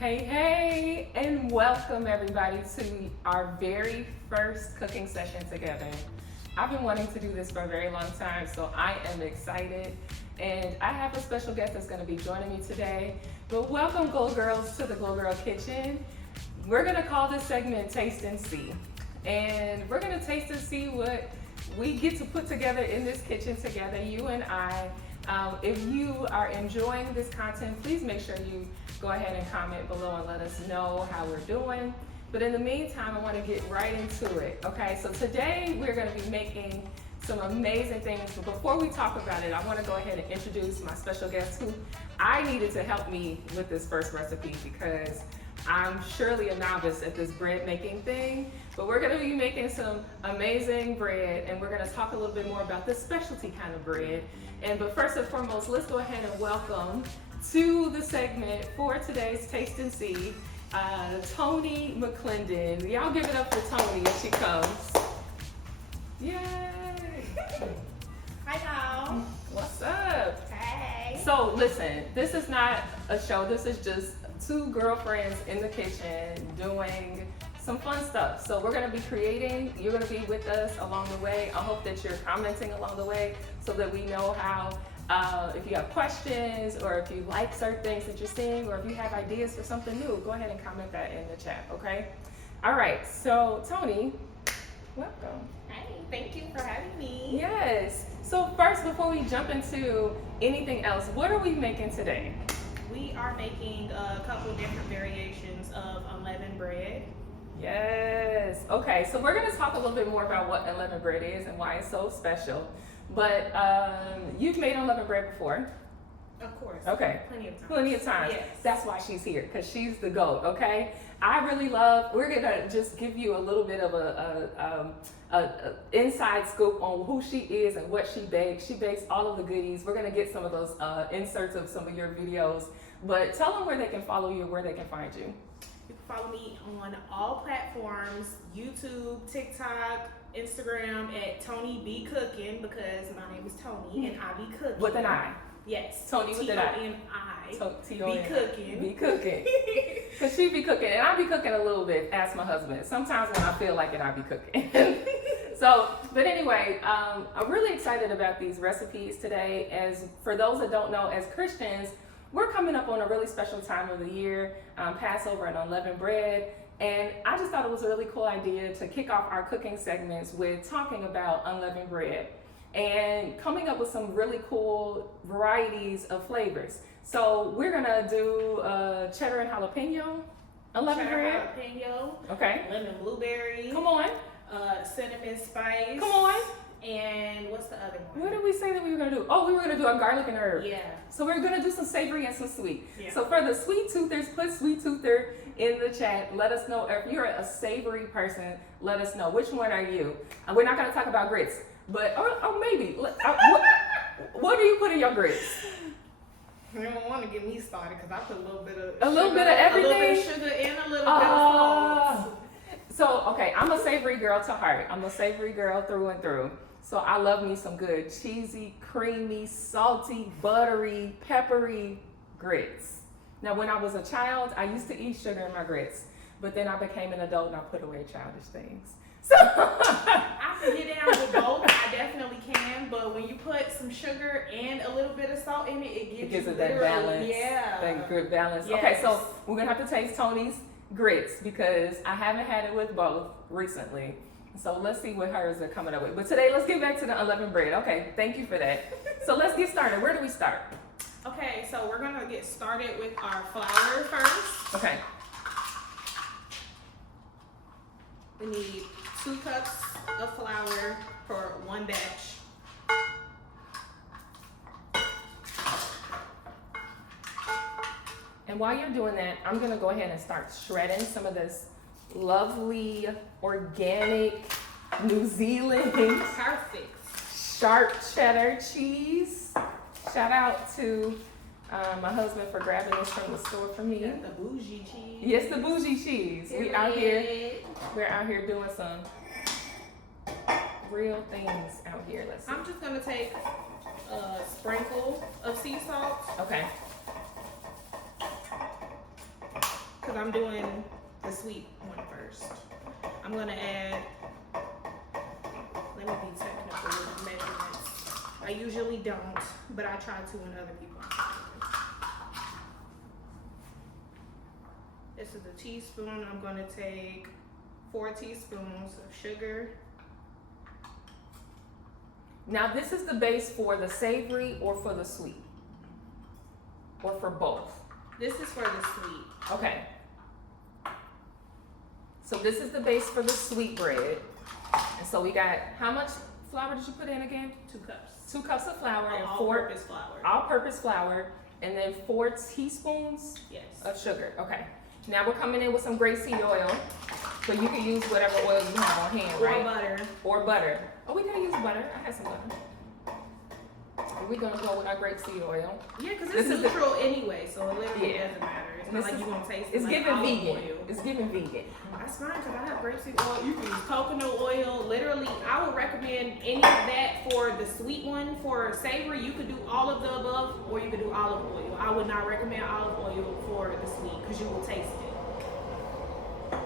Hey, and welcome everybody to our very first cooking session together. I've been wanting to do this for a very long time, so I am excited. And I have a special guest that's going to be joining me today. But welcome, Glow Girls, to the Glow Girl Kitchen. We're going to call this segment Taste and See. And we're going to taste and see what we get to put together in this kitchen together, you and I. If you are enjoying this content, please make sure you go ahead and comment below and let us know how we're doing. But in the meantime, I want to get right into it. Okay, so today we're going to be making some amazing things. But before we talk about it, I want to go ahead and introduce my special guest who I needed to help me with this first recipe because I'm surely a novice at this bread making thing. But we're going to be making some amazing bread, and we're going to talk a little bit more about this specialty kind of bread. But first and foremost, let's go ahead and welcome to the segment for today's Taste and See, Tony McClendon. Y'all give it up for Tony as she comes. Yay! Hi, y'all. What's up? Hey. So listen, this is not a show. This is just two girlfriends in the kitchen doing some fun stuff. So we're gonna be creating, you're gonna be with us along the way. I hope that you're commenting along the way so that we know how, if you have questions or if you like certain things that you're seeing or if you have ideas for something new, go ahead and comment that in the chat, okay? All right, so Tony, welcome. Hey, thank you for having me. Yes, so first, before we jump into anything else, what are we making today? We are making a couple different variations of unleavened bread. Yes. Okay, so we're going to talk a little bit more about what unleavened bread is and why it's so special. But you've made unleavened bread before. Of course. Okay. Plenty of times. Yes. Yes. That's why she's here, because she's the GOAT, okay? I really love, we're going to just give you a little bit of a inside scoop on who she is and what she bakes. She bakes all of the goodies. We're going to get some of those inserts of some of your videos. But tell them where they can follow you, where they can find you. You can follow me on all platforms, YouTube, TikTok, Instagram at Tony B Cooking because my name is Tony and I be cooking. With an I. Yes. Tony with an I. T-O-N-I. Be cooking. Be cooking. Because she be cooking, and I be cooking a little bit, ask my husband. Sometimes when I feel like it, I be cooking. But anyway, I'm really excited about these recipes today. As for those that don't know, as Christians, we're coming up on a really special time of the year, Passover and unleavened bread. And I just thought it was a really cool idea to kick off our cooking segments with talking about unleavened bread and coming up with some really cool varieties of flavors. So we're gonna do cheddar and jalapeno unleavened bread. Jalapeno. Okay. Lemon blueberry. Come on. Cinnamon spice. Come on. And what's the other one? What did we say that we were gonna do? Oh, we were gonna do a garlic and herb. Yeah. So we're gonna do some savory and some sweet. Yeah. So for the sweet toothers, put sweet toother in the chat. Let us know if you're a savory person. Let us know which one are you. And we're not gonna talk about grits, but or maybe. What do you put in your grits? You don't want to get me started because I put a little bit of a little bit of everything. A little bit of sugar and a little bit of salt. So okay, I'm a savory girl to heart. I'm a savory girl through and through. So I love me some good cheesy, creamy, salty, buttery, peppery grits. Now when I was a child, I used to eat sugar in my grits, but then I became an adult and I put away childish things. So I can get down with both. I definitely can, but when you put some sugar and a little bit of salt in it, it gives it that balance. Yeah. That good balance. Yes. Okay, so we're gonna have to taste Tony's grits because I haven't had it with both recently. So let's see what hers are coming up with. But today, let's get back to the unleavened bread. Okay, thank you for that. So let's get started. Where do we start? Okay, so we're gonna get started with our flour first. Okay. We need 2 cups of flour for 1 batch. And while you're doing that, I'm gonna go ahead and start shredding some of this lovely, organic, New Zealand Perfect. sharp cheddar cheese. Shout out to my husband for grabbing this from the store for me. That's the bougie cheese. Yes, the bougie cheese. We're out here doing some real things out here. Let's see. I'm just gonna take a sprinkle of sea salt. Okay. because I'm doing the sweet one first. I'm gonna add, let me be technical with the measurements. I usually don't, but I try to when other people are. This is a teaspoon. I'm gonna take 4 teaspoons of sugar. Now this is the base for the savory or for the sweet? Or for both? This is for the sweet. Okay. So this is the base for the sweet bread. And so we got, how much flour did you put in again? 2 cups. 2 cups of flour and All-purpose flour. all-purpose flour, and then 4 teaspoons Yes. of sugar. Okay. Now we're coming in with some grapeseed oil. So you can use whatever oil you have on hand, right? Or butter. Or butter. Oh, we can use butter. I have some butter. And we're gonna go with our grapeseed oil. Yeah, because This it's is neutral anyway, so it literally Yeah. doesn't matter. It's This not like is- you're gonna taste It's like giving olive vegan. oil. It's giving vegan. That's fine, because I have grapeseed oil. You can use coconut oil. Literally, I would recommend any of that for the sweet one. For savory, you could do all of the above, or you could do olive oil. I would not recommend olive oil for the sweet, because you will taste it.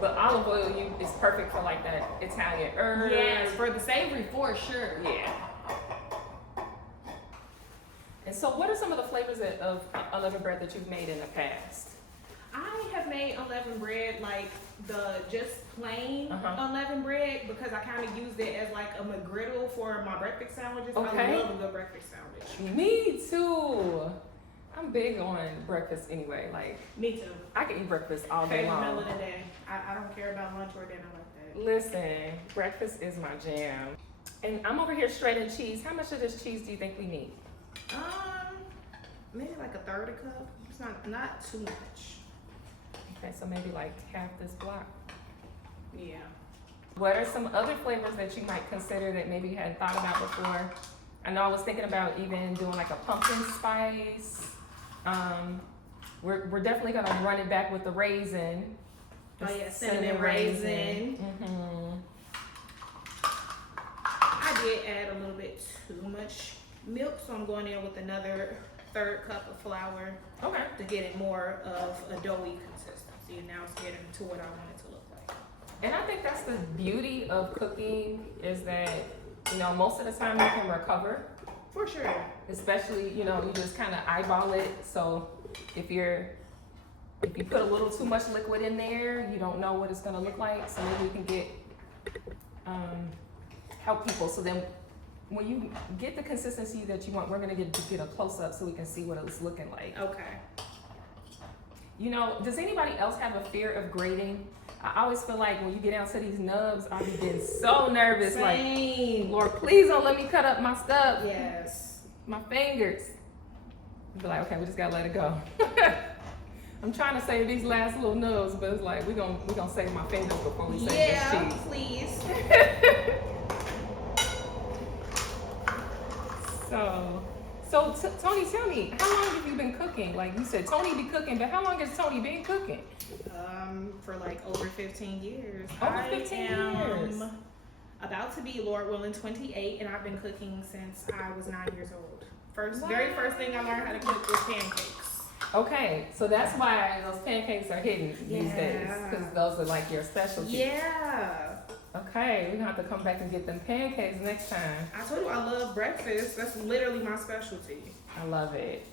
But olive oil is perfect for like that Italian herb. Yes, for the savory, for sure. Yeah. And so what are some of the flavors of unleavened bread that you've made in the past? I have made unleavened bread like the just plain Uh-huh. unleavened bread because I kind of used it as like a McGriddle for my breakfast sandwiches. Okay. I love a good breakfast sandwich. Me too. I'm big on breakfast anyway. Like, Me too. I can eat breakfast all day Favorite meal long. of the day. I don't care about lunch or dinner like that. Listen, breakfast is my jam. And I'm over here shredding cheese. How much of this cheese do you think we need? Maybe like a third a cup. It's not too much. Okay, so maybe like half this block. Yeah. What are some other flavors that you might consider that maybe you hadn't thought about before? I know I was thinking about even doing like a pumpkin spice. We're definitely gonna run it back with the raisin. Oh yeah, cinnamon raisin. Mm-hmm. I did add a little bit too much milk, so I'm going in with another third cup of flour Okay. to get it more of a doughy consistency. And now it's getting to what I want it to look like. And I think that's the beauty of cooking is that, you know, most of the time you can recover, For sure. especially, you know, you just kind of eyeball it. So if you put a little too much liquid in there, you don't know what it's gonna look like. So maybe we can get, help people. So then when you get the consistency that you want, we're gonna get a close up so we can see what it's looking like. Okay. You know, does anybody else have a fear of grating? I always feel like when you get down to these nubs, I be getting so nervous. Same. Like, Lord, please don't let me cut up my stuff, Yes. my fingers. Be like, okay, we just gotta let it go. I'm trying to save these last little nubs, but it's like we gonna save my fingers before we save Yeah, this cheese. please. So Tony, tell me, how long have you been cooking? Like you said, Tony be cooking, but how long has Tony been cooking? For like over 15 years. Over 15 years. About to be, Lord willing, 28, and I've been cooking since I was 9 years old. Very first thing I learned how to cook was pancakes. Okay, so that's why those pancakes are hidden these days, Yeah. because those are like your specialty. Yeah. Okay, we're gonna have to come back and get them pancakes next time. I told you I love breakfast. That's literally my specialty. I love it.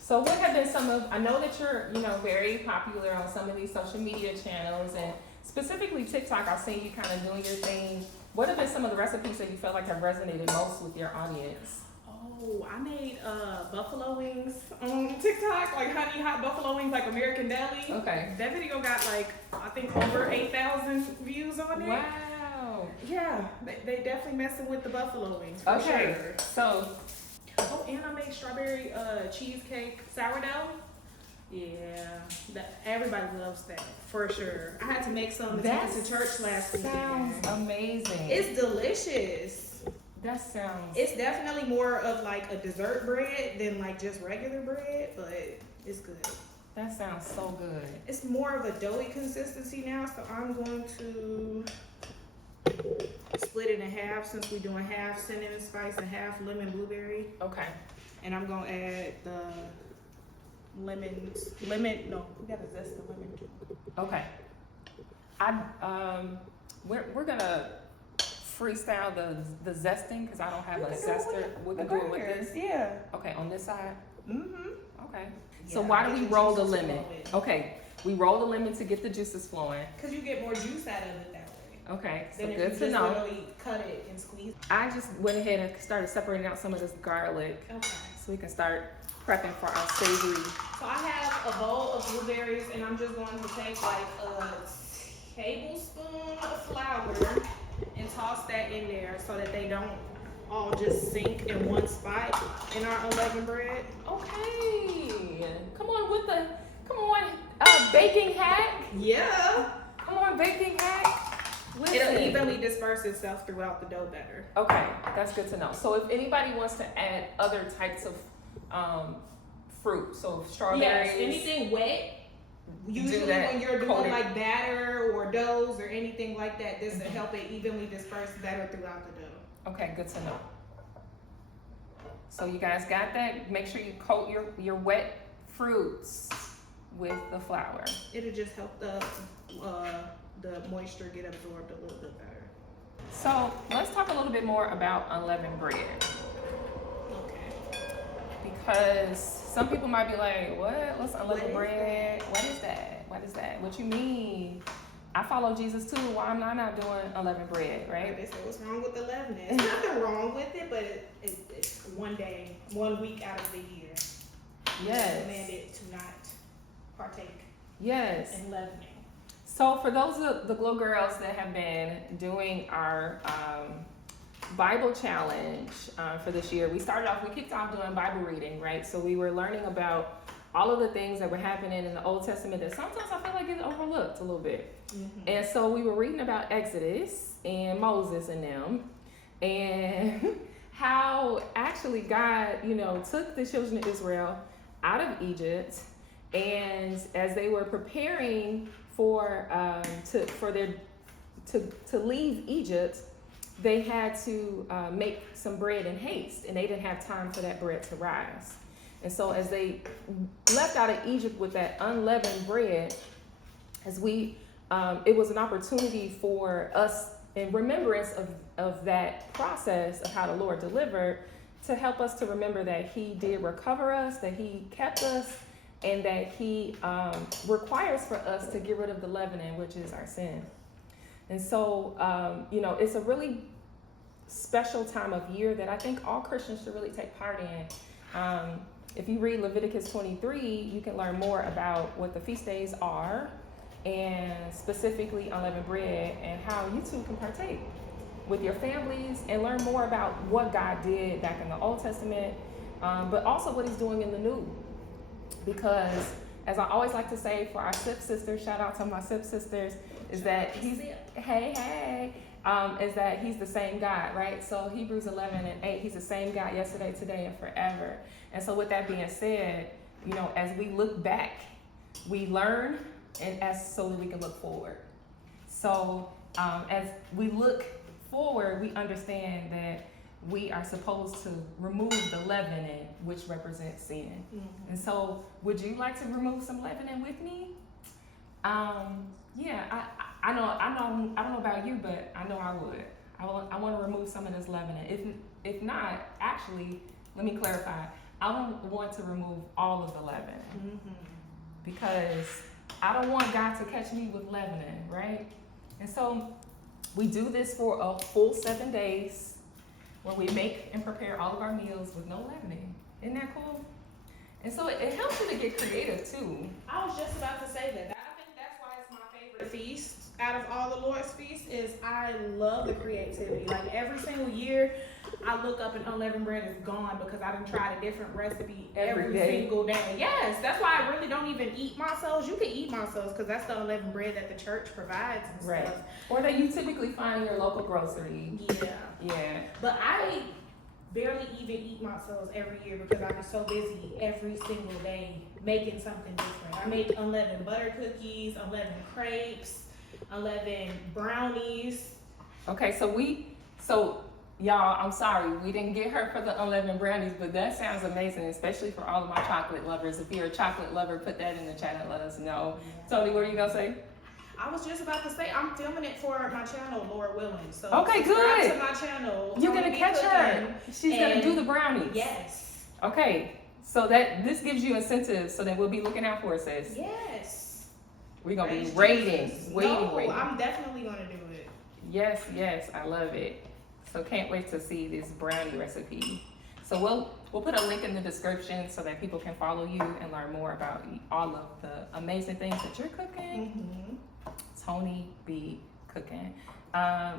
So what have been some of, I know that you're, you know, very popular on some of these social media channels and specifically TikTok, I've seen you kind of doing your thing. What have been some of the recipes that you felt like have resonated most with your audience? Oh, I made buffalo wings on TikTok, like honey hot buffalo wings, like American Deli. Okay. That video got like, I think over 8,000 views on it. Wow. Yeah, they definitely messing with the buffalo wings for Okay, sure. so, Oh, and I made strawberry cheesecake sourdough. Yeah, everybody loves that for sure. I had to make some to take it to church last weekend. sounds amazing. It's delicious. That sounds. It's definitely more of like a dessert bread than like just regular bread, but it's good. That sounds so good. It's more of a doughy consistency now, so I'm going to split it in half since we're doing half cinnamon spice and half lemon blueberry. Okay. And I'm gonna add the lemon. No, we gotta zest the lemon too. Okay. We're gonna freestyle the zesting because I don't have a zester. We can do it with this. Yeah. Okay, on this side. Okay. So Yeah, why do get we your roll the juices lemon? flowing. Okay, we roll the lemon to get the juices flowing. Cause you get more juice out of it that way. Okay, so Then if good you to just know. literally cut it and squeeze. I just went ahead and started separating out some of this garlic Okay. so we can start prepping for our savory. So I have a bowl of blueberries, and I'm just going to take like a tablespoon of flour and toss that in there so that they don't all just sink in one spot in our unleavened bread. Okay, come on, baking hack. Yeah. Come on, baking hack. Listen. It'll evenly disperse itself throughout the dough better. Okay, that's good to know. So if anybody wants to add other types of fruit, so strawberries. Yes, anything wet. Usually that, when you're doing coat it. like batter or doughs or anything like that, this will help it evenly disperse better throughout the dough. Okay, good to know. So you guys got that? Make sure you coat your wet fruits with the flour. It'll just help the moisture get absorbed a little bit better. So let's talk a little bit more about unleavened bread. Okay. Because some people might be like, what? What's unleavened What is bread? What is that? What is that? What you mean? I follow Jesus too. Why am I not doing unleavened bread, right? They say, what's wrong with the leavening? There's nothing wrong with it, but it's 1 day, 1 week out of the year. Yes. It's commanded to not partake Yes. in leavening. So for those of the Glow Girls that have been doing our Bible challenge for this year, we kicked off doing Bible reading, right? So we were learning about all of the things that were happening in the Old Testament that sometimes I feel like it's overlooked a little bit. Mm-hmm. And so we were reading about Exodus and Moses and them, and how actually God, took the children of Israel out of Egypt, and as they were preparing to leave Egypt, they had to make some bread in haste, and they didn't have time for that bread to rise. And so as they left out of Egypt with that unleavened bread, it was an opportunity for us, in remembrance of that process of how the Lord delivered, to help us to remember that He did recover us, that He kept us, and that He requires for us to get rid of the leavening, which is our sin. And so, it's a really special time of year that I think all Christians should really take part in. If you read Leviticus 23, you can learn more about what the feast days are, and specifically unleavened bread, and how you too can partake with your families and learn more about what God did back in the Old Testament, but also what He's doing in the New. Because, as I always like to say for our SIP sisters, shout out to my SIP sisters, is that He's the same God, right? So Hebrews 11:8, He's the same God yesterday, today, and forever. And so with that being said, as we look back, we learn, and so that we can look forward. So as we look forward, we understand that we are supposed to remove the leavening, which represents sin. Mm-hmm. And so, would you like to remove some leavening with me? Yeah, I don't know about you, but I know I would. I want to remove some of this leavening. If not, actually, let me clarify. I don't want to remove all of the leaven, because I don't want God to catch me with leavening, right? And so we do this for a full 7 days, where we make and prepare all of our meals with no leavening. Isn't that cool? And so it helps you to get creative too. I was just about to say that. I think that's why it's my favorite feast out of all the Lord's feasts. Is I love the creativity. Like every single year, I look up and unleavened bread is gone because I done tried a different recipe every single day. Yes, that's why I really don't even eat mussels. You can eat mussels because that's the unleavened bread that the church provides and right. stuff. Or that you typically find in your local grocery. Yeah. But I barely even eat mussels every year because I'm so busy every single day making something different. I make unleavened butter cookies, unleavened crepes, unleavened brownies. Okay, so Y'all, I'm sorry, we didn't get her for the unleavened brownies, but that sounds amazing, especially for all of my chocolate lovers. If you're a chocolate lover, put that in the chat and let us know. Tony, what are you gonna say? I was just about to say, I'm filming it for my channel, Lord willing. So okay, subscribe good. to my channel. You're gonna catch her. She's gonna do the brownies. Yes. Okay, so that this gives you incentive, so that we'll be looking out for it, sis. Yes. We're gonna Praise be waiting. Jesus. Waiting. I'm definitely gonna do it. Yes, I love it. So can't wait to see this brownie recipe. So we'll put a link in the description so that people can follow you and learn more about all of the amazing things that you're cooking. Tony B cooking.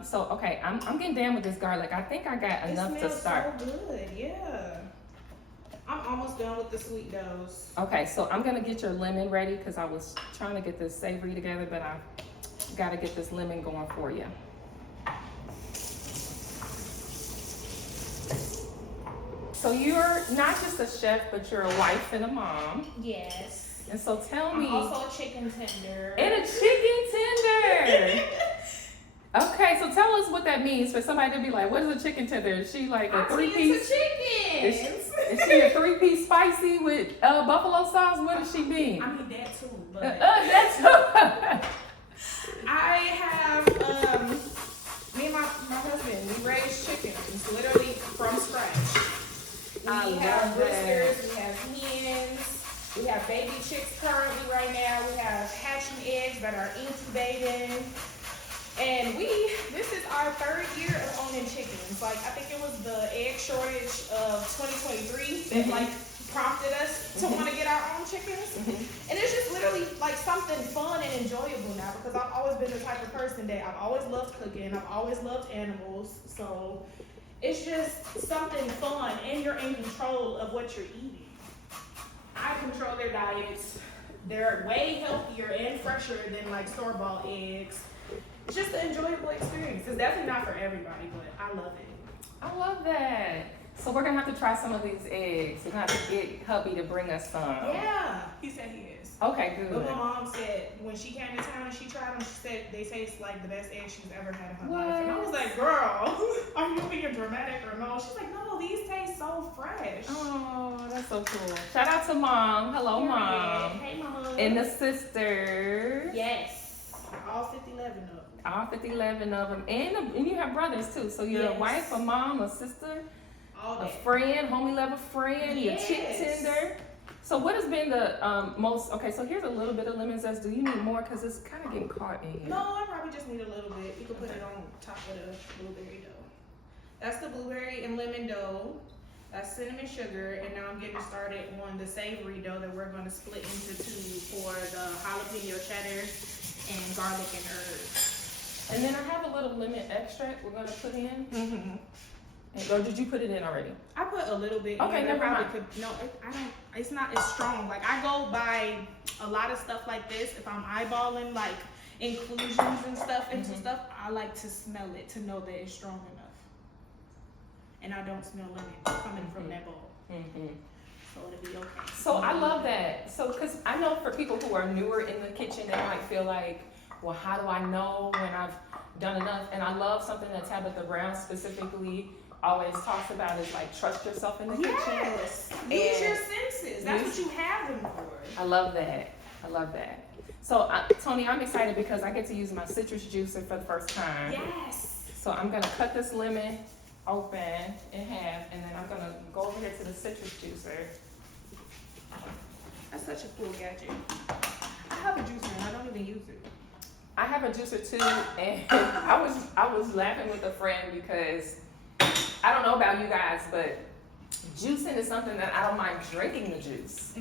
So okay, I'm getting down with this garlic. I think I got enough to start. It smells so good, yeah. I'm almost done with the sweet doughs. Okay, so I'm gonna get your lemon ready because I was trying to get this savory together, but I gotta get this lemon going for you. So you're not just a chef, but you're a wife and a mom. Yes. And so tell me. I'm also a chicken tender. And a chicken tender. Okay, so tell us what that means for somebody to be like, what is a chicken tender? Is she like a three-piece? chicken. Is she a three-piece spicy with buffalo sauce? What does she mean? I mean that too, but That's I have me and my husband, we raise chickens literally from scratch. I We love have that. roosters, we have hens, we have baby chicks currently right now, we have hatching eggs that are incubating. And this is our third year of owning chickens. Like, I think it was the egg shortage of 2023 that like prompted us to want to get our own chickens. And it's just literally like something fun and enjoyable now because I've always been the type of person that I've always loved cooking. I've always loved animals. So it's just something fun and you're in control of what you're eating. I control their diets. They're way healthier and fresher than like store-bought eggs. It's just an enjoyable experience. It's definitely not for everybody, but I love it. I love that. So we're gonna have to try some of these eggs. We're gonna have to get hubby to bring us some. Yeah, he said he is. Okay, good. But my mom said when she came to town and she tried them, she said they taste like the best eggs she's ever had in her life. And I was like, girl, are you being dramatic or no? She's like, no, these taste so fresh. Oh, that's so cool. Shout out to mom. Hello, mom. Hey, mama. And the sisters. Yes, all 50-11 of them. All 50-11 of them. And you have brothers too. So you're a Yes. wife, a mom, a sister, All a that. friend, homie level friend, your chick Yes. tender. So what has been the most, okay, so here's a little bit of lemon zest. Do you need more? Because it's kind of getting caught in here. No, I probably just need a little bit. You can put it on top of the blueberry dough. That's the blueberry and lemon dough. That's cinnamon sugar. And now I'm getting started on the savory dough that we're going to split into two for the jalapeno cheddar and garlic and herbs. And then I have a little lemon extract we're going to put in. Mm-hmm. Or did you put it in already? I put a little bit. Okay, in. never Probably mind. could. No, I don't. It's not as strong. Like I go by a lot of stuff like this. If I'm eyeballing like inclusions and stuff into stuff, I like to smell it to know that it's strong enough. And I don't smell lemon coming from that bowl, so it'll be okay. So I love that. So, because I know for people who are newer in the kitchen, they might feel like, well, how do I know when I've done enough? And I love something that Tabitha Brown specifically always talks about is like trust yourself in the kitchen. Yes, use your And senses. That's what you have them for. I love that. I love that. So, Tony, I'm excited because I get to use my citrus juicer for the first time. Yes. So I'm gonna cut this lemon open in half, and then I'm gonna go over here to the citrus juicer. That's such a cool gadget. I have a juicer and I don't even use it. I have a juicer too, and I was laughing with a friend because I don't know about you guys, but juicing is something that I don't mind drinking the juice.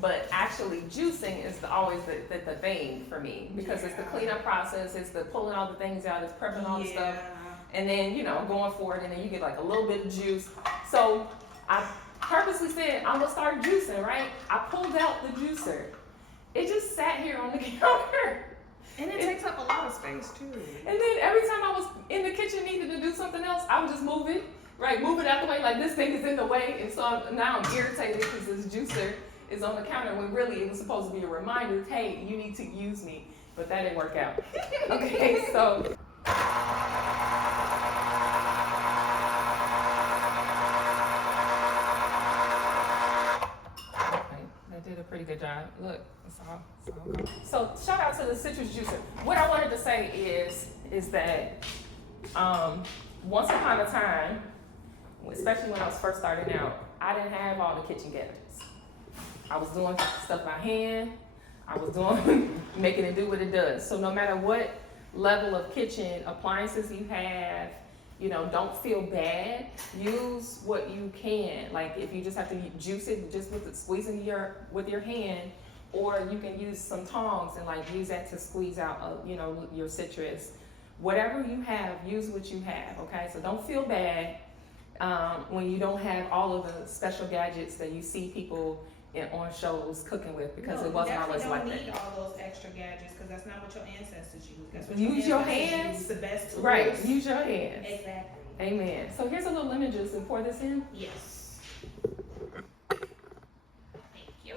But actually juicing is always the thing for me because it's the cleanup process, it's the pulling all the things out, it's prepping all the stuff, and then going for it, and then you get like a little bit of juice. So I purposely said I'm gonna start juicing, right? I pulled out the juicer. It just sat here on the counter. And it takes up a lot of space too. And then every time I was in the kitchen needed to do something else, I would just move it out the way, like this thing is in the way, and so now I'm irritated because this juicer is on the counter when really it was supposed to be a reminder, hey, you need to use me, but that didn't work out. Okay, so Look, it's all gone. So shout out to the citrus juicer. What I wanted to say is that once upon a time, especially when I was first starting out, I didn't have all the kitchen gadgets. I was doing stuff by hand. I was doing making it do what it does. So no matter what level of kitchen appliances you have, you know, don't feel bad. Use what you can. Like if you just have to juice it just with squeezing with your hand, or you can use some tongs and like use that to squeeze out, you know, your citrus. Whatever you have, use what you have. Okay, so don't feel bad when you don't have all of the special gadgets that you see people on shows cooking with, because it wasn't always like that. You don't need all those extra gadgets because that's not what your ancestors used. That's what Use your hands. Use the best tools. Right. Use your hands. Exactly. Amen. So here's a little lemon juice, and pour this in. Yes. Thank you.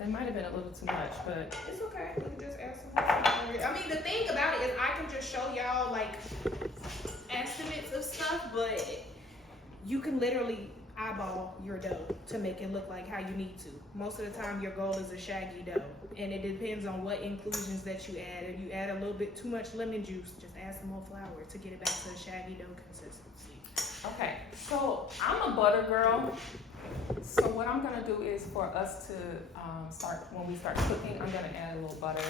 That might have been a little too much, but It's okay. We can just add some more. I mean, the thing about it is I can just show y'all like estimates of stuff, but you can literally eyeball your dough to make it look like how you need to. Most of the time your goal is a shaggy dough, and it depends on what inclusions that you add. If you add a little bit too much lemon juice, just add some more flour to get it back to a shaggy dough consistency. okay. So I'm a butter girl. So what I'm gonna do is for us to when we start cooking, I'm gonna add a little butter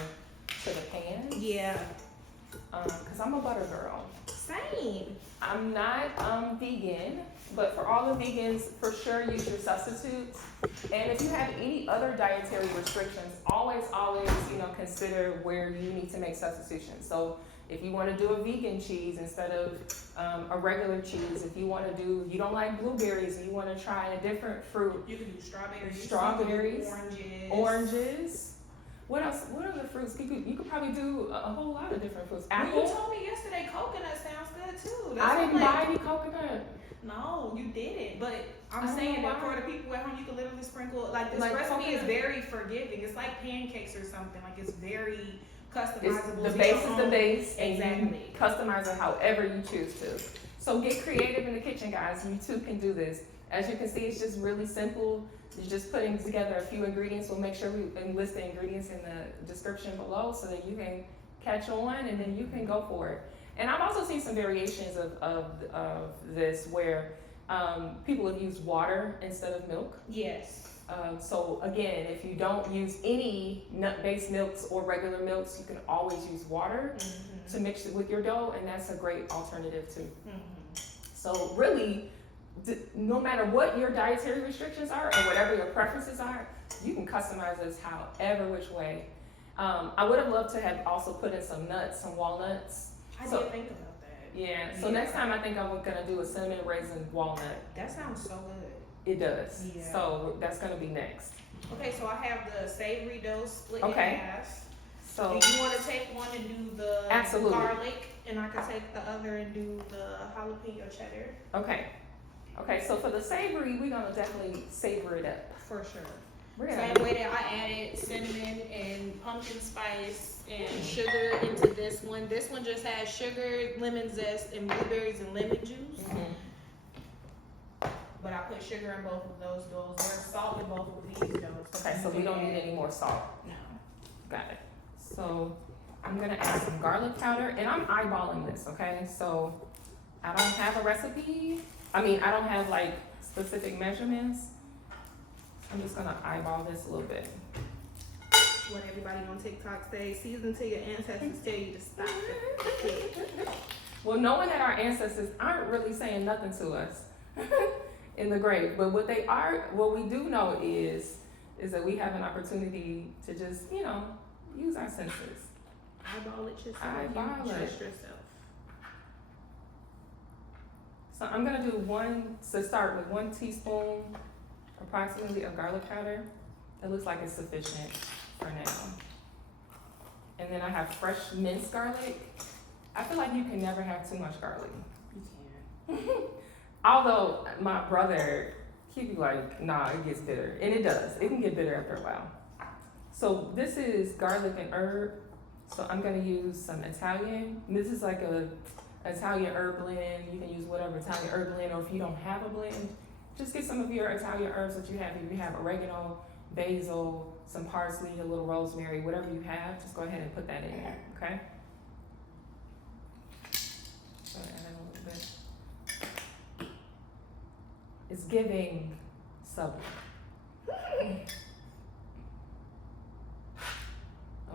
to the pan. Yeah. Cause I'm a butter girl. Same. I'm not vegan, but for all the vegans, for sure use your substitutes. And if you have any other dietary restrictions, always, you know, consider where you need to make substitutions. So if you want to do a vegan cheese instead of a regular cheese, if you want to do, you don't like blueberries and you want to try a different fruit, You can do strawberries. Strawberries, Oranges. What else? What other fruits? You could probably do a whole lot of different fruits. Well, Apple. you told me yesterday coconut sounds good too. I didn't like, buy any coconut. No, you didn't. But I I'm don't saying know that why. for the people at home, you can literally sprinkle like this Like recipe is coconut? very forgiving. It's like pancakes or something. Like it's very customizable. The to base your is the own. base, and Exactly. you customize it however you choose to. So get creative in the kitchen, guys. You too can do this. As you can see, it's just really simple. You're just putting together a few ingredients. We'll make sure we enlist the ingredients in the description below so that you can catch on and then you can go for it. And I've also seen some variations of this where people have used water instead of milk. Yes. So again, if you don't use any nut-based milks or regular milks, you can always use water to mix it with your dough, and that's a great alternative too. So really, no matter what your dietary restrictions are or whatever your preferences are, you can customize this however which way. I would have loved to have also put in some nuts, some walnuts. I So- did think about that. Yeah, so Yeah. next time I think I'm gonna do a cinnamon raisin walnut. That sounds so good. It does. Yeah. So that's gonna be next. Okay, so I have the savory dough split Okay. in half. So Do you want to take one and do the Absolutely. garlic, and I can take the other and do the jalapeno cheddar? okay, so for the savory, we're gonna definitely savor it up. For sure. We're Same gonna way that I added cinnamon and pumpkin spice and sugar into this one. This one just has sugar, lemon zest, and blueberries and lemon juice. But I put sugar in both of those doughs. There's salt in both of these doughs. Okay, so we don't need any more salt. No. Got it. So I'm gonna add some garlic powder, and I'm eyeballing this, okay? So I don't have a recipe. I don't have like specific measurements. I'm just gonna eyeball this a little bit. What everybody on TikTok says, season till your ancestors tell you to stop it. Well, knowing that our ancestors aren't really saying nothing to us in the grave, but what we do know is that we have an opportunity to just, use our senses. Eyeball it yourself. Eyeball You it. trust yourself. So I'm gonna do start with 1 teaspoon approximately of garlic powder. It looks like it's sufficient for now. And then I have fresh minced garlic. I feel like you can never have too much garlic. You can. Although my brother, he'd be like, nah, it gets bitter. And it does. It can get bitter after a while. So this is garlic and herb. So I'm gonna use some Italian. This is like a Italian herb blend. You can use whatever Italian herb blend, or if you don't have a blend, just get some of your Italian herbs that you have. If you have oregano, basil, some parsley, a little rosemary, whatever you have, just go ahead and put that in there, okay? So add in a little bit. It's giving Subway.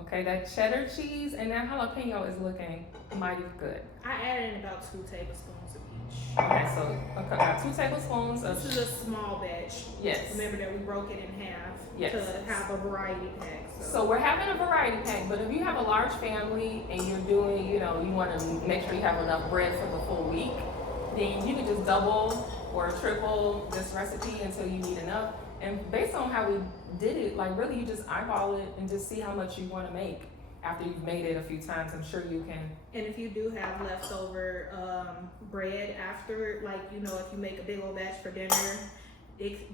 Okay, that cheddar cheese and that jalapeno is looking mighty good. I added in about 2 tablespoons of each. Okay, so I got 2 tablespoons of. This is a small batch. Yes. Remember that we broke it in half Yes. to have a variety pack. So we're having a variety pack, but if you have a large family and you're doing, you want to make sure you have enough bread for the full week, then you can just double or triple this recipe until you need enough. And based on how we did it, like really you just eyeball it and just see how much you want to make after you've made it a few times. I'm sure you can. And if you do have leftover bread after, like, if you make a big old batch for dinner,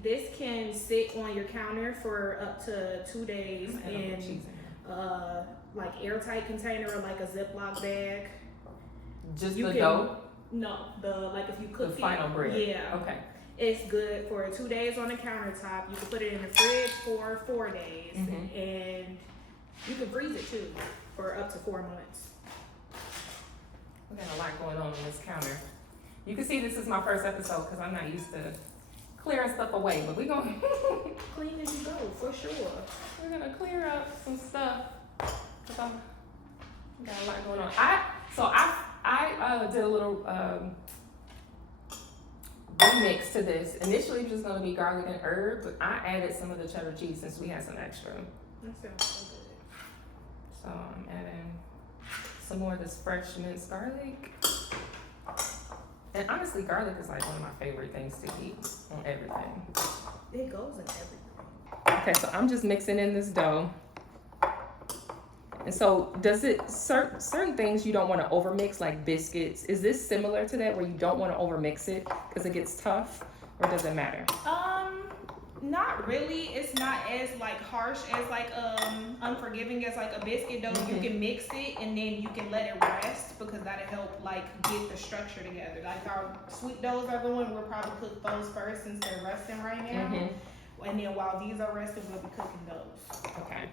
this can sit on your counter for up to 2 days in like airtight container or like a Ziploc bag. Just the dough? No, if you cook the final bread. Yeah. Okay. It's good for 2 days on the countertop. You can put it in the fridge for 4 days, and you can freeze it too for up to 4 months. We got a lot going on this counter. You can see this is my first episode because I'm not used to clearing stuff away, but we're going clean as you go, for sure. We're gonna clear up some stuff because we got a lot going on. I did a little remix to this. Initially, it was gonna be garlic and herb, but I added some of the cheddar cheese since we had some extra. That sounds so good. So I'm adding some more of this fresh minced garlic. And honestly, garlic is like one of my favorite things to eat on everything. It goes in everything. Okay, so I'm just mixing in this dough. And so does it, certain things you don't want to overmix, like biscuits, is this similar to that where you don't want to overmix it because it gets tough, or does it matter? Not really. It's not as like harsh as like unforgiving as like a biscuit dough. You can mix it and then you can let it rest because that'll help like get the structure together. Like our sweet doughs are going, we'll probably cook those first since they're resting right now. And then while these are resting, we'll be cooking those. Okay.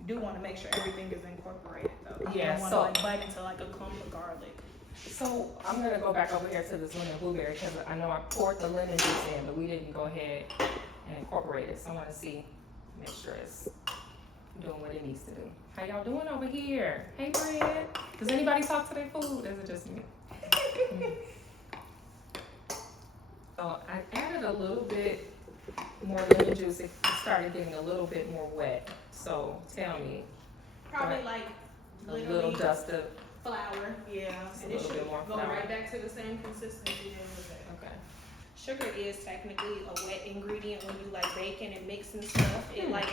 You do want to make sure everything is incorporated though. Yeah, you don't want to like bite into like a clump of garlic. So I'm gonna go back over here to this lemon blueberry because I know I poured the lemon juice in, but we didn't go ahead and incorporate it. So I want to make sure it's doing what it needs to do. How y'all doing over here? Hey, Brad. Does anybody talk to their food? Is it just me? So I added a little bit more lemon juice. It started getting a little bit more wet. So tell me. Probably like a little dust of flour. Yeah. And it should go right back to the same consistency as it. Okay. Sugar is technically a wet ingredient when you like baking and mixing stuff. It like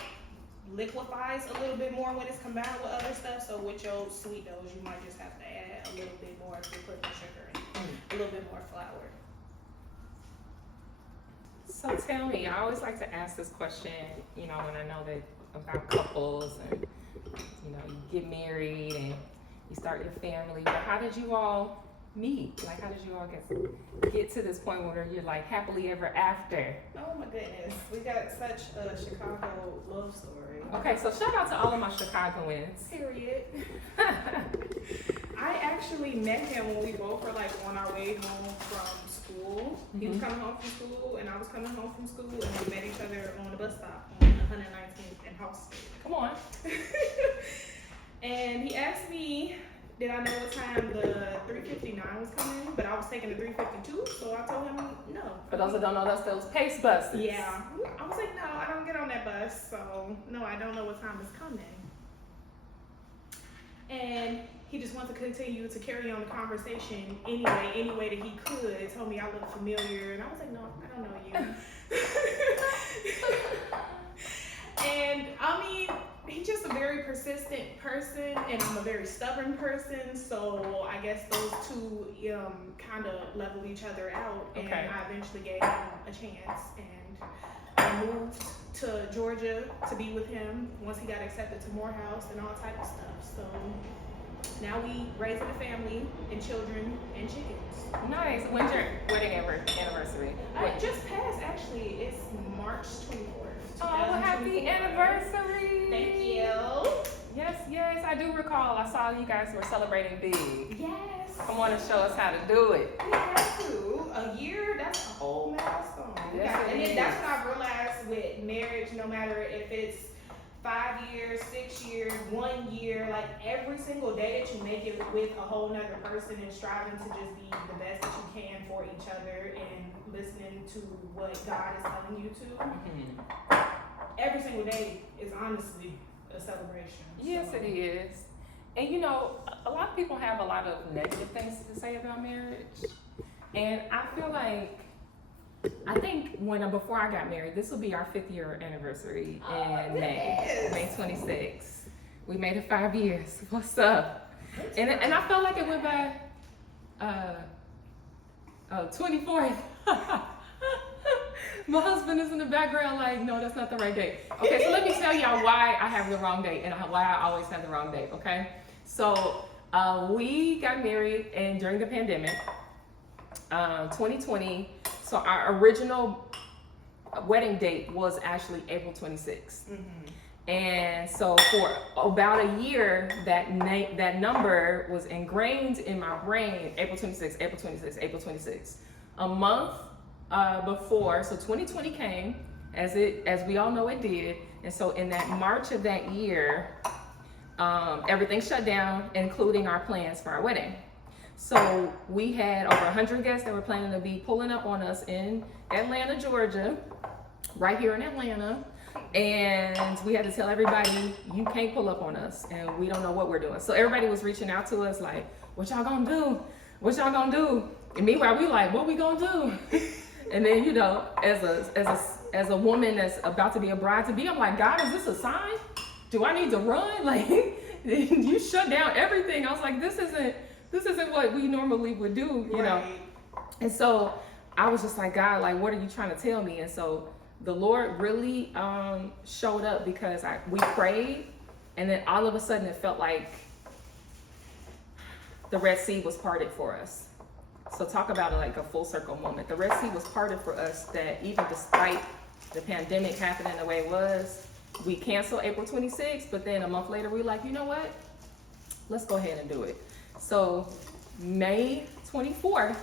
liquefies a little bit more when it's combined with other stuff. So with your sweet doughs, you might just have to add a little bit more if you put the sugar in. A little bit more flour. So tell me, I always like to ask this question, when I know that about couples and, you get married and you start your family, but how did you all meet? Like, how did you all get to this point where you're like happily ever after? Oh my goodness, we got such a Chicago love story. Okay, so shout out to all of my Chicagoans. Period. I actually met him when we both were like on our way home from school. He was coming home from school and I was coming home from school, and we met each other on the bus stop on 119th and House Street. Come on. And he asked me, did I know what time the 359 was coming? But I was taking the 352, so I told him no. For those that don't know, that's those pace buses. Yeah. I was like, no, I don't get on that bus, so no, I don't know what time it's coming. And he just wanted to continue to carry on the conversation any way that he could. Told me I looked familiar, and I was like, no, I don't know you. And I mean, he's just a very persistent person, and I'm a very stubborn person, so I guess those two kind of level each other out. And I eventually gave him a chance, and I moved to Georgia to be with him once he got accepted to Morehouse and all type of stuff. So now we raising a family and children and chickens. Nice. When's your wedding anniversary? It just passed, actually. It's March 24th. Oh, happy 2024. anniversary! Thank you. Yes, I do recall. I saw you guys were celebrating big. Yes. Come on and show us how to do it. We have to. A year, that's a whole milestone. Yes, it And then is. that's what I realized with marriage, no matter if it's 5 years, 6 years, 1 year, like every single day that you make it with a whole nother person and striving to just be the best that you can for each other and listening to what God is telling you to, every single day is honestly a celebration. Yes, So, it is. And you know, a lot of people have a lot of negative things to say about marriage. And I feel like, I think before I got married, this will be our 5th year anniversary in May 26th. We made it 5 years. What's up? And I felt like it went by 24th. My husband is in the background like, no, that's not the right date. Okay, so let me tell y'all why I have the wrong date and why I always have the wrong date, okay? So we got married and during the pandemic, 2020. So our original wedding date was actually April 26th. And so for about a year, that number was ingrained in my brain, April 26th, April 26th, April 26th. A month before, so 2020 came, as we all know it did. And so in that March of that year, everything shut down, including our plans for our wedding. So we had over 100 guests that were planning to be pulling up on us in Atlanta, Georgia, right here in Atlanta. And we had to tell everybody, you can't pull up on us and we don't know what we're doing. So everybody was reaching out to us like, what y'all gonna do? What y'all gonna do? And meanwhile, we like, what we gonna do? And then, you know, as a woman that's about to be a bride to be, I'm like, God, is this a sign? Do I need to run? Like, you shut down everything. I was like, this isn't what we normally would do, you know? And so I was just like, God, like, what are you trying to tell me? And so the Lord really showed up because we prayed, and then all of a sudden it felt like the Red Sea was parted for us. So talk about like a full circle moment. The Red Sea was parted for us, that even despite the pandemic happening the way it was, we canceled April 26th, but then a month later we were like, you know what? Let's go ahead and do it. So May 24th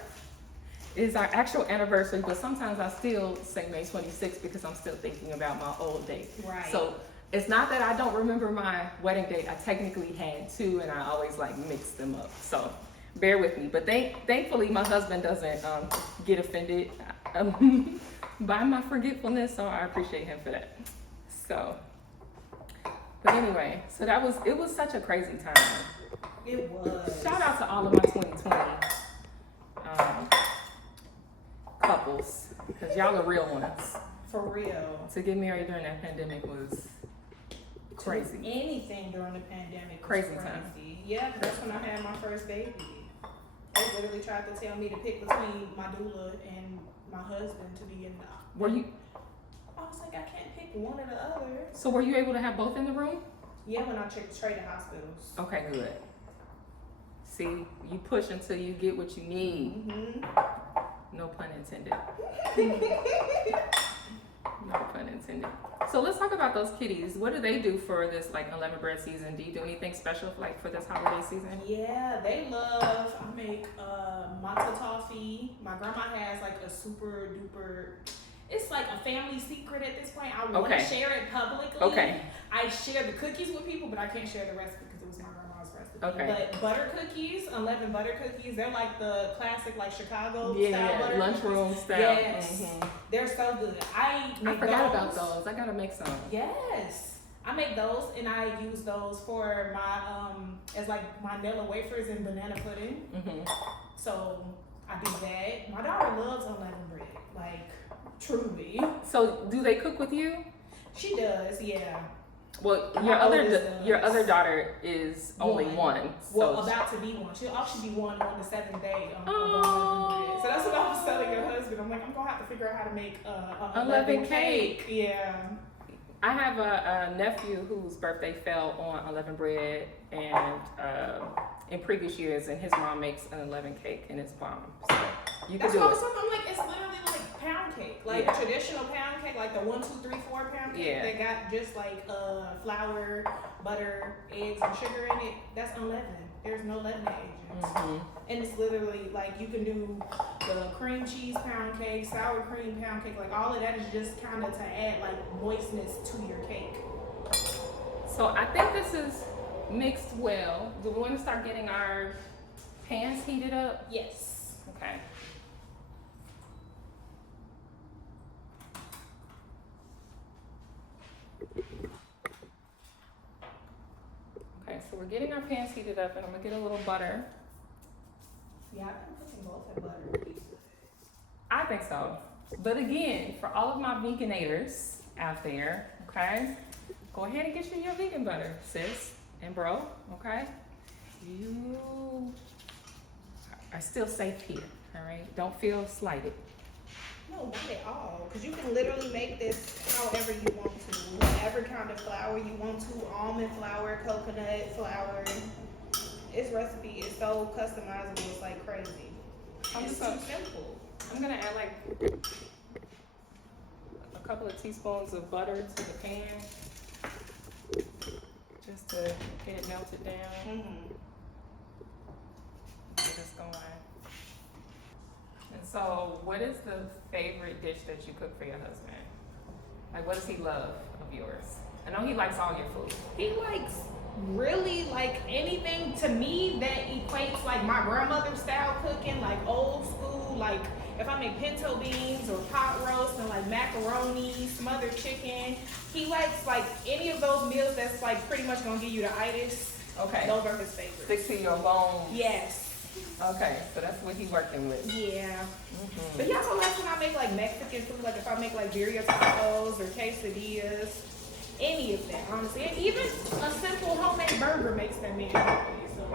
is our actual anniversary, but sometimes I still say May 26th because I'm still thinking about my old date. Right. So it's not that I don't remember my wedding date. I technically had two, and I always like mix them up. So bear with me. But thankfully, my husband doesn't get offended by my forgetfulness, so I appreciate him for that. So, but anyway, so it was such a crazy time. It was. Shout out to all of my 2020 couples, because y'all are real ones. For real. To get married during that pandemic was crazy. Anything during the pandemic was Crazy time. Yeah, 'cause that's when I had my first baby. They literally tried to tell me to pick between my doula and my husband to be in the. Were you? I was like, I can't pick one or the other. So were you able to have both in the room? Yeah, when I traded hospitals. Okay, good. See, you push until you get what you need. No pun intended. No pun intended. So let's talk about those kitties. What do they do for this like Unleavened bread season? Do you do anything special like for this holiday season? Yeah, they love. I make matzo toffee. My grandma has like a super duper. It's like a family secret at this point. I want to share it publicly. Okay. I share the cookies with people, but I can't share the recipe because it was my grandma's recipe. Okay. But butter cookies, Unleavened butter cookies, they're like the classic like Chicago style butter lunchroom cookies. style. Yes. Mm-hmm. They're so good. I forgot about those. I gotta make some. Yes. I make those and I use those for my as like my Nutella wafers and banana pudding. So I do that. My daughter loves Unleavened bread. Like truly. So do they cook with you? She does, yeah. Well, My your oldest other daughter is only one. Well, about to be one. She'll actually be one on the 7th day of Unleavened bread. So that's what I was telling your husband. I'm like, I'm gonna have to figure out how to make Unleavened cake. Yeah. I have a nephew whose birthday fell on Unleavened bread, and in previous years, and his mom makes an unleavened cake and it's bomb. So you can That's do what I was it. talking. I'm like, it's literally like pound cake, like Yeah. traditional pound cake, like the 1, 2, 3, 4 pound cake. Yeah. They got just like flour, butter, eggs, and sugar in it. That's unleavened. There's no leavening agents. Mhm. And it's literally like you can do the cream cheese pound cake, sour cream pound cake, like all of that is just kind of to add like moistness to your cake. So I think this is mixed well. Do we want to start getting our pans heated up? Yes. Okay. Okay, so we're getting our pans heated up, and I'm gonna get a little butter. Yeah, I can put some both in butter. I think so. But again, for all of my veganators out there, okay, go ahead and get you your vegan butter, sis and bro, okay? You are still safe here, all right? Don't feel slighted. No, not at all. Because you can literally make this however you want to. Whatever kind of flour you want to. Almond flour, coconut flour. This recipe is so customizable. It's like crazy. It's too simple. I'm gonna add like a couple of teaspoons of butter to the pan, just to get it melted down. Mm-hmm. Get this going. And so, what is the favorite dish that you cook for your husband? Like, what does he love of yours? I know he likes all your food. He likes really like anything to me that equates like my grandmother's style cooking, like old school, like if I make pinto beans or pot roast and like macaroni, smothered chicken. He likes like any of those meals that's like pretty much gonna give you the itis. Okay. Those are his favorites. Stick to your bones. Yes. Okay, so that's what he's working with. Yeah. Mm-hmm. But he also likes when I make like Mexican food, like if I make like birria tacos or quesadillas, any of that, honestly. And even a simple homemade burger makes that man happy. So.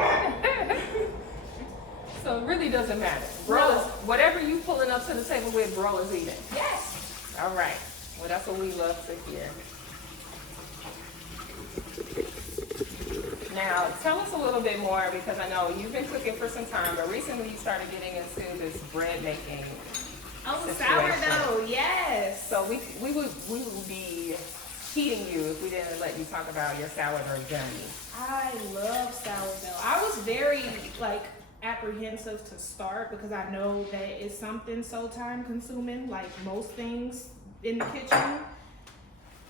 So it really doesn't matter. Bro No. is, whatever you pulling up to the table with, bro is eating. Yes. All right. Well, that's what we love to hear. Now, tell us a little bit more, because I know you've been cooking for some time, but recently you started getting into this bread making. Oh, situation. sourdough, yes. So we would be cheating you if we didn't let you talk about your sourdough journey. I love sourdough. I was very like apprehensive to start because I know that it's something so time consuming, like most things in the kitchen.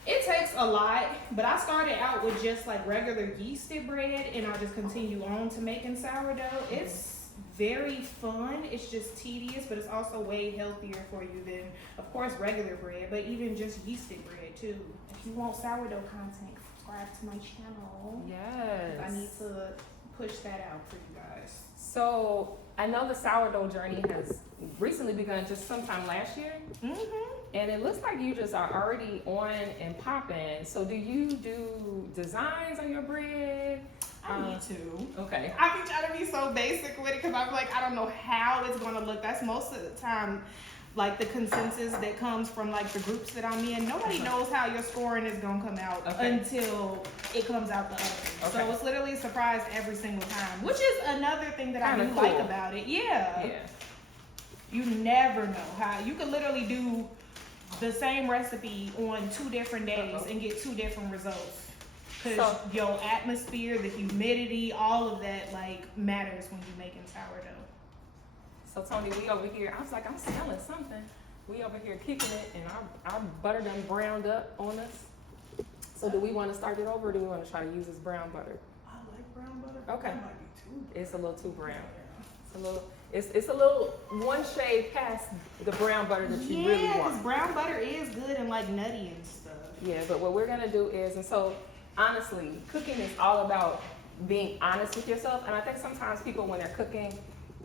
It takes a lot, but I started out with just like regular yeasted bread and I just continue on to making sourdough. It's very fun. It's just tedious, but it's also way healthier for you than, of course, regular bread, but even just yeasted bread too. If you want sourdough content, subscribe to my channel. Yes. I need to push that out for you guys. So I know the sourdough journey has recently begun, just sometime last year. Mm-hmm. And it looks like you just are already on and popping. So do you do designs on your bread? I need to. Okay. I be trying to be so basic with it because I'm like, I don't know how it's going to look. That's most of the time, like the consensus that comes from like the groups that I'm in. Nobody knows how your scoring is going to come out until it comes out the oven. Okay. So it's literally a surprise every single time, which is another thing that I do like about it. Yeah. You never know how. You could literally do the same recipe on 2 different days and get 2 different results. Because your atmosphere, the humidity, all of that like matters when you're making sourdough. So Tony, we over here, I was like, I'm smelling something. We over here kicking it and our butter done browned up on us. So do we want to start it over or do we want to try to use this brown butter? I like brown butter. Okay. That might be too. It's a little too brown. It's a little one shade past the brown butter that you really Yeah, want. because brown butter is good and like nutty and stuff. Yeah, but what we're gonna do is, and so honestly, cooking is all about being honest with yourself. And I think sometimes people, when they're cooking,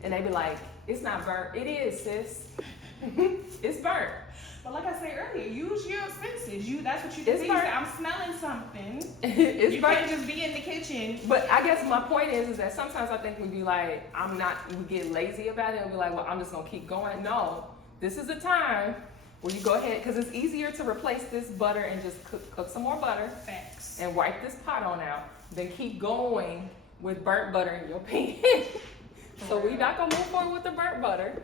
and they be like, "It's not burnt." It is, sis. It's burnt. But like I said earlier, use your senses. That's what you do. It's burnt. I'm smelling something. It's You burnt. can't just be in the kitchen. But I guess my point is that sometimes I think we be like, we get lazy about it and be like, well, I'm just gonna keep going. No, this is the time where you go ahead, because it's easier to replace this butter and just cook some more butter Facts. and wipe this pot on out than keep going with burnt butter in your pan. So we're not gonna move forward with the burnt butter.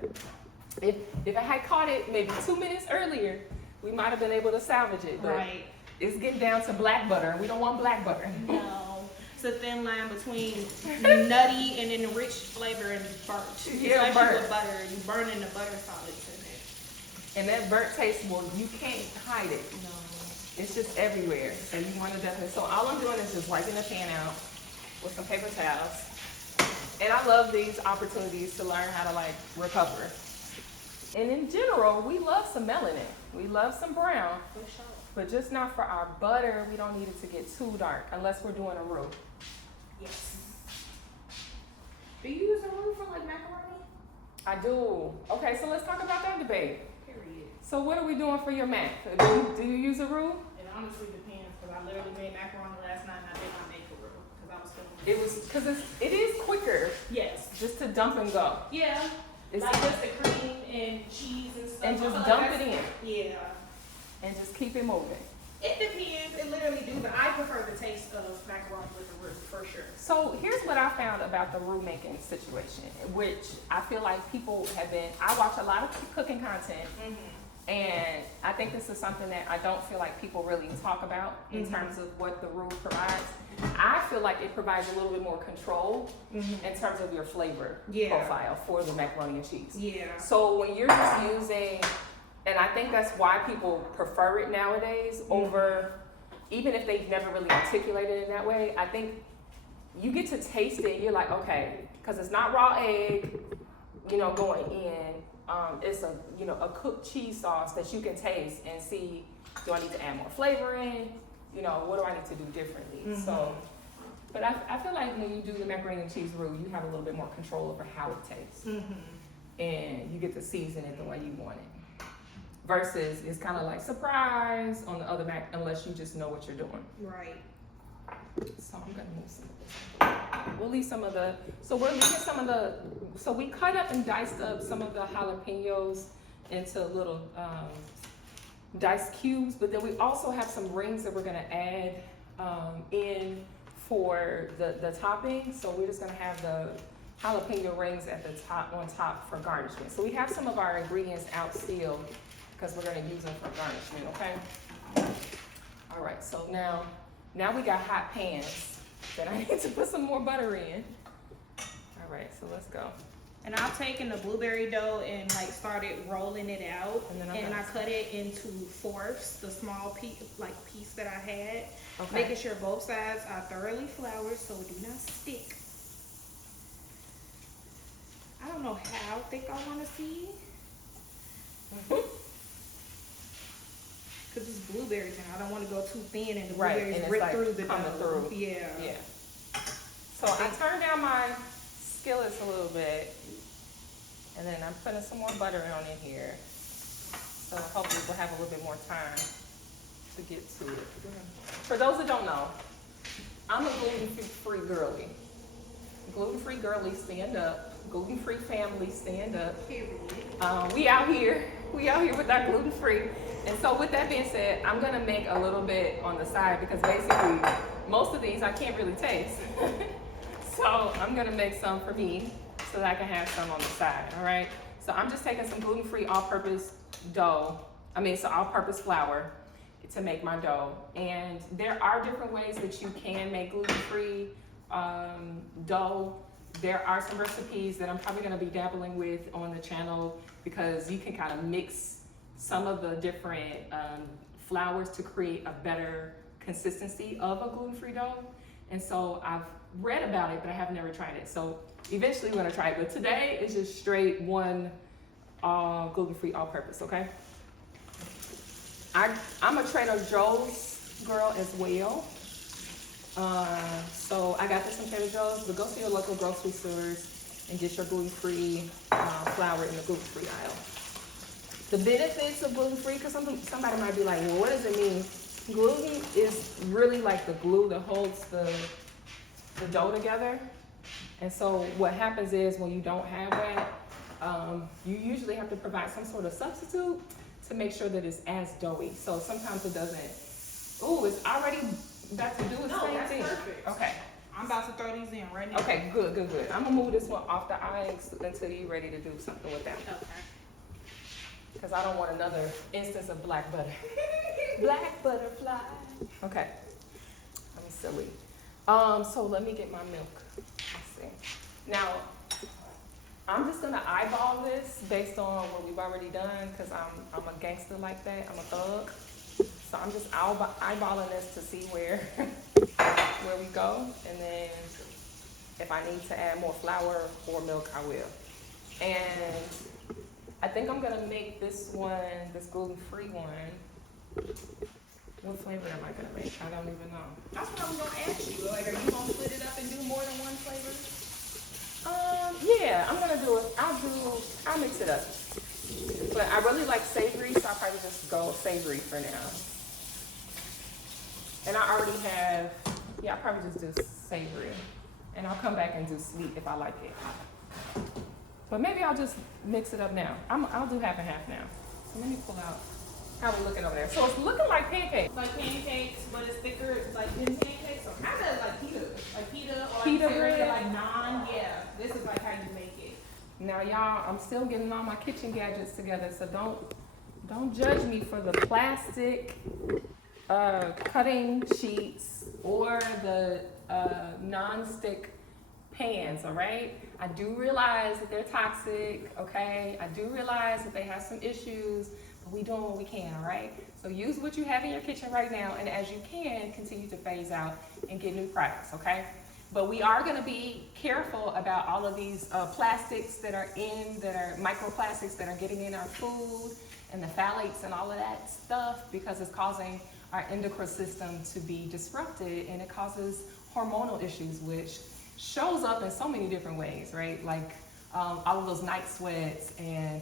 If I had caught it maybe 2 minutes earlier, we might have been able to salvage it. But Right. it's getting down to black butter, and we don't want black butter. No. It's a thin line between nutty and then rich flavor and burnt. Yeah, Especially burnt. with butter. You burning the butter solids in it. And that burnt taste, well, you can't hide it. No. It's just everywhere. So you want to definitely, so all I'm doing is just wiping the pan out with some paper towels. And I love these opportunities to learn how to like recover. And in general, we love some melanin. We love some brown, For sure. but just not for our butter. We don't need it to get too dark unless we're doing a roux. Yes. Do you use a roux for like macaroni? I do. Okay, so let's talk about that debate. Period. So what are we doing for your mac? Do you use a roux? It honestly depends because I literally made macaroni last night and I did not make a roux because I was feeling It was because it is quicker Yes. just to dump and go. Yeah. It's Like just the cream and cheese and stuff. and I just feel like dump it that's- in Yeah. and just keep it moving. It depends. It literally do, but I prefer the taste of macaroni with the roux for sure. So here's what I found about the roux making situation, which I feel like people have been. I watch a lot of cooking content, and I think this is something that I don't feel like people really talk about in terms of what the roux provides. I feel like it provides a little bit more control in terms of your flavor Yeah. profile for the macaroni and cheese. Yeah. So when you're just using, and I think that's why people prefer it nowadays over, even if they've never really articulated it in that way, I think you get to taste it, you're like, okay, because it's not raw egg, going in. It's a cooked cheese sauce that you can taste and see, do I need to add more flavor in? What do I need to do differently? So, but I feel like when you do the macaroni and cheese roux, you have a little bit more control over how it tastes. And you get to season it the way you want it. Versus it's kind of like surprise on the other mac unless you just know what you're doing. Right. So I'm gonna move some of this. We'll leave some of the, so we're leaving some of the, so we cut up and diced up some of the jalapenos into little diced cubes, but then we also have some rings that we're gonna add in for the topping. So we're just gonna have the jalapeno rings at the top, on top for garnishment. So we have some of our ingredients out still because we're gonna use them for garnishment, okay? All right, so now we got hot pans that I need to put some more butter in. All right, so let's go. And I've taken the blueberry dough and like started rolling it out, And then and I cut it into fourths, the small piece that I had, Okay. making sure both sides are thoroughly floured so it do not stick. I don't know how thick I want to see, because it's blueberries and I don't want to go too thin and the Right, blueberries and it's rip like through the coming dough. through. Yeah. Yeah. So I turned down my skillets a little bit, and then I'm putting some more butter on in here. So hopefully we'll have a little bit more time to get to it. For those that don't know, I'm a gluten-free girly. Gluten-free girly, stand up. Gluten-free family, stand up. Period. We out here with our gluten-free. And so with that being said, I'm gonna make a little bit on the side because basically most of these I can't really taste. So I'm gonna make some for me so that I can have some on the side, all right? So I'm just taking some gluten-free all-purpose all-purpose flour to make my dough. And there are different ways that you can make gluten-free dough. There are some recipes that I'm probably gonna be dabbling with on the channel because you can kind of mix some of the different flours to create a better consistency of a gluten-free dough. And so I've read about it, but I have never tried it. So eventually we're gonna try it, but today is just straight one gluten-free all-purpose, okay? I'm a Trader Joe's girl as well. So I got this from Trader Joe's, but go to your local grocery stores and get your gluten-free flour in the gluten-free aisle. The benefits of gluten-free, because somebody might be like, well, what does it mean? Gluten is really like the glue that holds the dough together. And so what happens is when you don't have that, you usually have to provide some sort of substitute to make sure that it's as doughy. So sometimes it doesn't, it's already about to do its same thing. Perfect. Okay, I'm about to throw these in right now. Okay, good. I'm gonna move this one off the ice until you're ready to do something with that. Okay. Because I don't want another instance of black butter. Black butterfly. Okay. I'm silly. So let me get my milk. Let's see. Now, I'm just gonna eyeball this based on what we've already done because I'm a gangster like that. I'm a thug. So I'm just eyeballing this to see where we go, and then if I need to add more flour or milk, I will. And I think I'm gonna make this one, this gluten-free one. What flavor am I gonna make? I don't even know. That's what I was gonna ask you. Like, are you gonna split it up and do more than one flavor? Yeah, I'm gonna do it. I'll mix it up. But I really like savory, so I'll probably just go savory for now. And I already have, I'll probably just do savory. And I'll come back and do sweet if I like it. But maybe I'll just mix it up now. I'll do half and half now. So let me pull out how we're looking over there. So it's looking like pancakes. Like pancakes, but it's thicker, like thin pancakes. Or kind of like pita. Like pita or like Pita bread. bread? Like naan. Yeah. This is like how you make it. Now y'all, I'm still getting all my kitchen gadgets together, so don't judge me for the plastic cutting sheets or the non-stick pans, all right? I do realize that they're toxic, okay? I do realize that they have some issues, but we doing what we can, all right? So use what you have in your kitchen right now, and as you can, continue to phase out and get new products, okay? But we are gonna be careful about all of these plastics that are microplastics that are getting in our food and the phthalates and all of that stuff, because it's causing our endocrine system to be disrupted, and it causes hormonal issues, which shows up in so many different ways, right? Like all of those night sweats and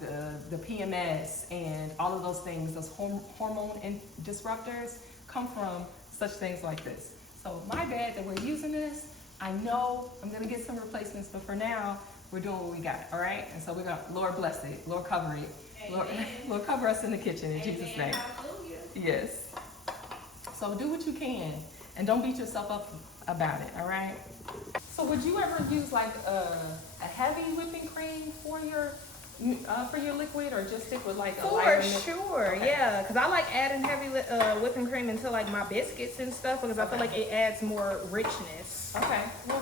the PMS and all of those things, those hormone disruptors come from such things like this. So my bad that we're using this. I know I'm gonna get some replacements, but for now, we're doing what we got, all right? And so we're gonna, Lord bless it, Lord cover it. Lord cover us in the kitchen in Jesus' name. Yes. So do what you can, and don't beat yourself up about it, all right? So would you ever use like a heavy whipping cream for your liquid, or just stick with like a lighter? For sure, Okay. yeah. Because I like adding heavy whipping cream into like my biscuits and stuff, because I feel like it adds more richness. Okay. Well,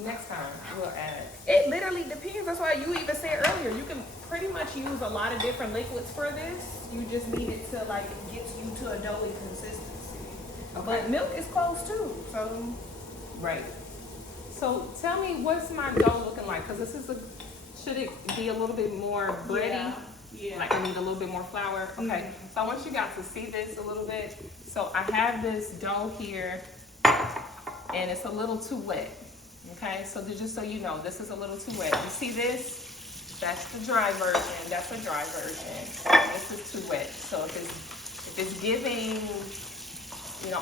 next time we'll add. It literally depends. That's why you even said earlier, you can pretty much use a lot of different liquids for this. You just need it to like get you to a doughy consistency. Okay. But milk is close too, so. Right. So tell me, what's my dough looking like? Because should it be a little bit more bready? Yeah. Like I need a little bit more flour? Okay. Mm-hmm. So I want you guys to see this a little bit. So I have this dough here, and it's a little too wet. Okay, so just so you know, this is a little too wet. You see this? That's the dry version. That's a dry version. This is too wet. So if it's giving,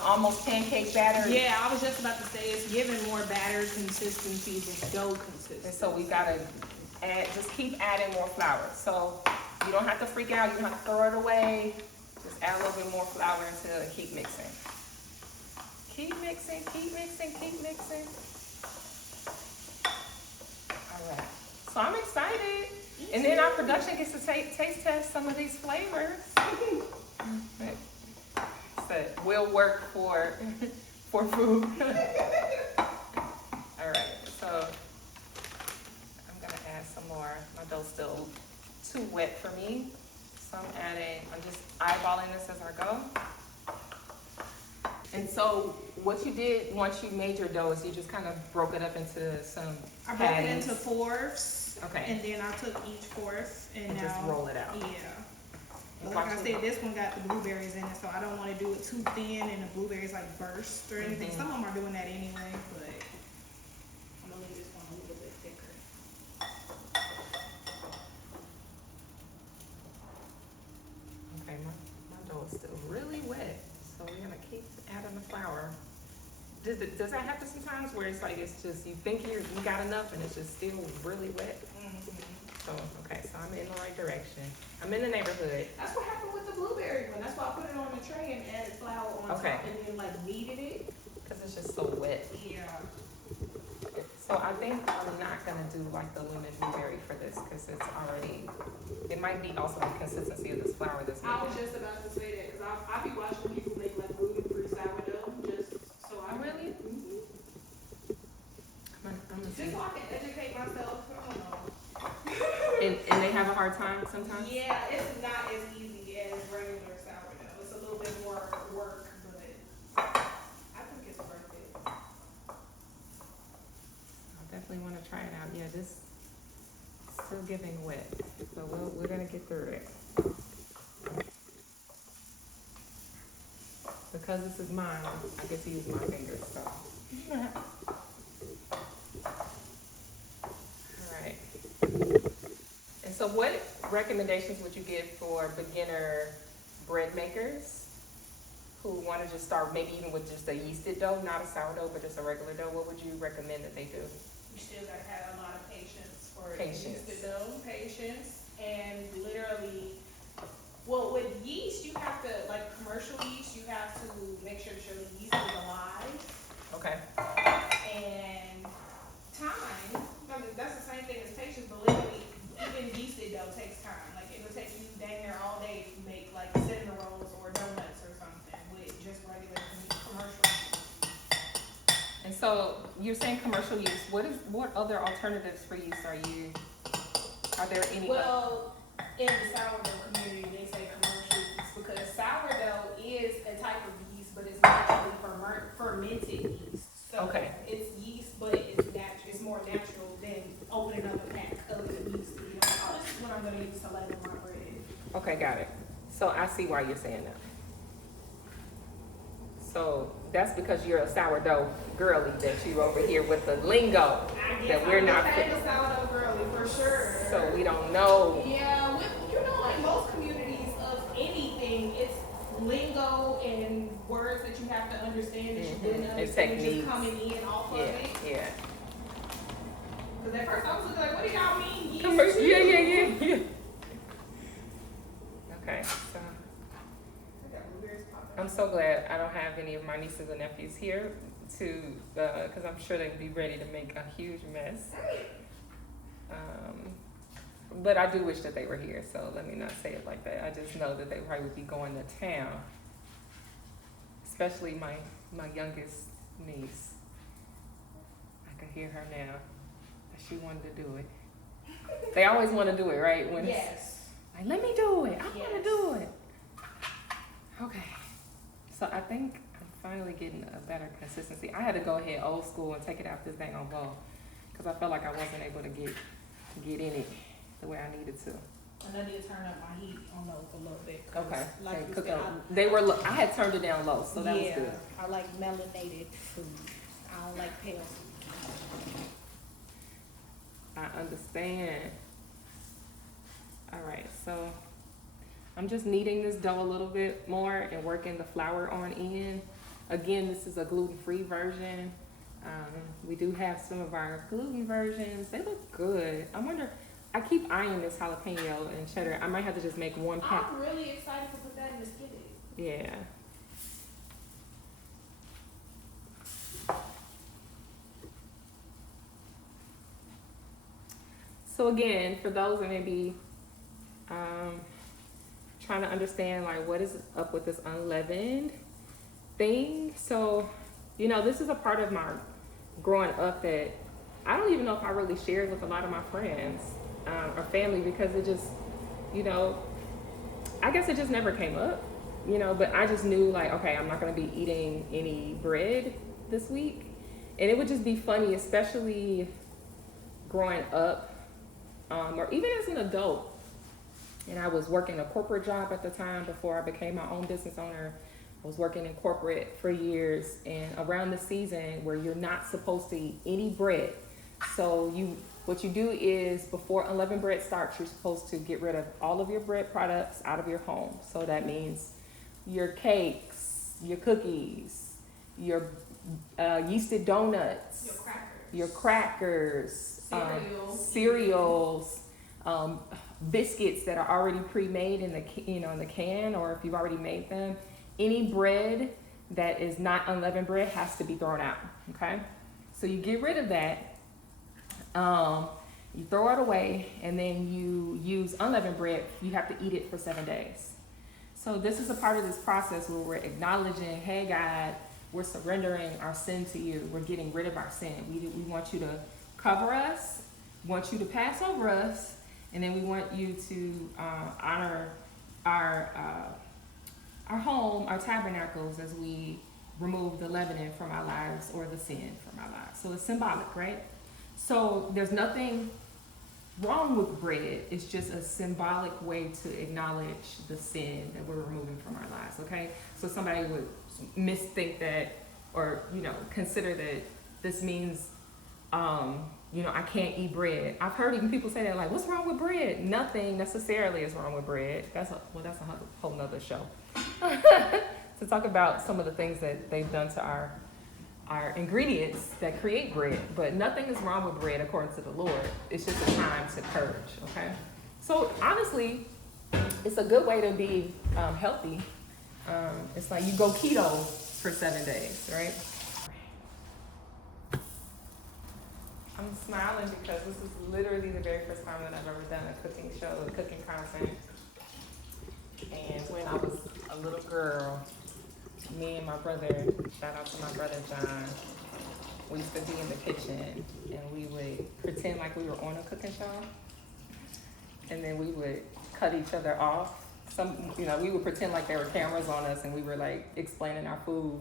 almost pancake batter. Yeah, I was just about to say it's giving more batter consistency than dough consistency. And so we gotta just keep adding more flour. So you don't have to freak out. You don't have to throw it away. Just add a little bit more flour until and keep mixing. Keep mixing, keep mixing, keep mixing. All right. So I'm excited. And then our production gets to taste test some of these flavors. So will work for food. All right. So I'm gonna add some more. My dough's still too wet for me. So I'm just eyeballing this as I go. And so what you did once you made your dough is you just kind of broke it up into some I broke it patties. into fourths. Okay. And then I took each fourth and now, just roll it out. Yeah. But Watch like I it. said, this one got the blueberries in it, so I don't want to do it too thin and the blueberries like burst or anything. Mhm. Some of them are doing that anyway, but I'm gonna leave this one a little bit thicker. Okay, my dough is still really wet, so we're gonna keep adding the flour. Does that happen sometimes where it's like it's just you think you got enough and it's just still really wet? So okay, so I'm in the right direction. I'm in the neighborhood. That's what happened with the blueberry one. That's why I put it on the tray and added flour on Okay. top and then like kneaded it. Because it's just so wet. Yeah. So I think I'm not gonna do like the lemon blueberry for this because it's already. It might be also the consistency of this flour that's I was making. just about to say that because I be watching people make like gluten-free sourdough just so I Oh, really? Mhm. I'm gonna Just see. so I can educate myself. I don't know. And they have a hard time sometimes. Yeah, it's not as easy as regular sourdough. It's a little bit more work, but I think it's worth it. I definitely want to try it out. Yeah, this still giving wet, so we're gonna get through it. Because this is mine, I get to use my fingers. So. All right. And so, what recommendations would you give for beginner bread makers who want to just start, maybe even with just a yeasted dough, not a sourdough, but just a regular dough? What would you recommend that they do? You still gotta have a lot of patience for Patience. yeast dough, patience, and literally, well, with yeast, you have to, like commercial yeast, you have to make sure that your yeast is alive, Okay. and time. I mean, that's the same thing as patience, but literally, even yeasted dough takes time. Like, it'll take you dang near all day to make like cinnamon rolls or donuts or something with just regular commercial yeast. And so you're saying commercial yeast. What other alternatives for yeast are there any? Well, in the sourdough community, they say commercial yeast because sourdough is a type of yeast, but it's naturally fermented yeast. So Okay. it's yeast, but it's more natural than opening up a pack of yeast. You know, oh, this is what I'm gonna use to lather my bread. Okay, got it. So I see why you're saying that. So that's because you're a sourdough girly that you over here with the lingo that we're not. I'm a sourdough girly for sure. So we don't know. Yeah, like most communities of anything, it's lingo and words that you have to understand that you didn't And understand just techniques. coming in off of Yeah, it. yeah. Because at first I was looking like, what do y'all mean? Yeast Commercial. too? Yeah. Okay, so I got blueberries popping. I'm so glad I don't have any of my nieces and nephews here because I'm sure they'd be ready to make a huge mess. But I do wish that they were here, so let me not say it like that. I just know that they probably would be going to town, especially my youngest niece. I can hear her now that she wanted to do it. They always want to do it, right? When it's Yes. like, let me do it. I want to Yes. do it. Okay. So I think I'm finally getting a better consistency. I had to go ahead old school and take it out this dang on bowl because I felt like I wasn't able to get in it the way I needed to. And I need to turn up my heat on those a little bit. 'Cause Okay. Like Okay, you cook said, up. They were. I had turned it down low, so that was good. I like melanated food. I don't like pale food. I understand. All right, so I'm just kneading this dough a little bit more and working the flour on in. Again, this is a gluten-free version. We do have some of our gluten versions. They look good. I keep eyeing this jalapeno and cheddar. I might have to just make one pack. I'm really excited to put that in the skillet. Yeah. So again, for those that may be trying to understand like what is up with this unleavened thing. So, this is a part of my growing up that I don't even know if I really shared with a lot of my friends or family because it just, I guess it just never came up, but I just knew like, okay, I'm not going to be eating any bread this week. And it would just be funny, especially growing up or even as an adult. And I was working a corporate job at the time before I became my own business owner. I was working in corporate for years and around the season where you're not supposed to eat any bread. So what you do is before unleavened bread starts, you're supposed to get rid of all of your bread products out of your home. So that means your cakes, your cookies, your yeasted donuts, your crackers, cereals, biscuits that are already pre-made in the can, or if you've already made them, any bread that is not unleavened bread has to be thrown out, okay? So you get rid of that, you throw it away, and then you use unleavened bread. You have to eat it for 7 days. So this is a part of this process where we're acknowledging, hey God, we're surrendering our sin to you. We're getting rid of our sin. We want you to cover us, want you to pass over us, and then we want you to honor our home, our tabernacles, as we remove the leavening from our lives or the sin from our lives. So it's symbolic, right? So there's nothing wrong with bread. It's just a symbolic way to acknowledge the sin that we're removing from our lives, okay? So somebody would misthink that, or, consider that this means, I can't eat bread. I've heard even people say that, like, what's wrong with bread? Nothing necessarily is wrong with bread. That's a whole nother show. To talk about some of the things that they've done to our ingredients that create bread, but nothing is wrong with bread according to the Lord. It's just a time to purge, okay? So honestly, it's a good way to be healthy. It's like you go keto for 7 days, right? I'm smiling because this is literally the very first time that I've ever done a cooking show, cooking content. And when I was a little girl, me and my brother, shout out to my brother John, we used to be in the kitchen and we would pretend like we were on a cooking show, and then we would cut each other off. We would pretend like there were cameras on us and we were like explaining our food,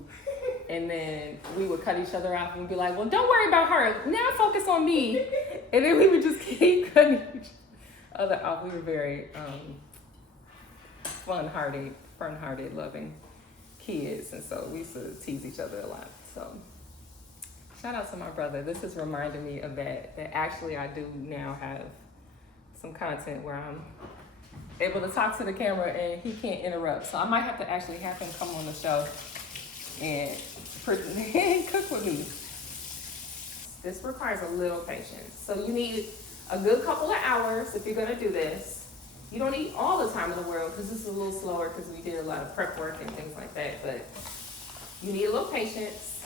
and then we would cut each other off and we'd be like, well, don't worry about her, now focus on me. And then we would just keep cutting each other off. We were very fun-hearted, loving kids, and so we used to tease each other a lot. So shout out to my brother. This has reminded me of that actually I do now have some content where I'm able to talk to the camera and he can't interrupt. So I might have to actually have him come on the show and cook with me. This requires a little patience. So you need a good couple of hours if you're gonna do this. You don't need all the time in the world because this is a little slower because we did a lot of prep work and things like that, but you need a little patience.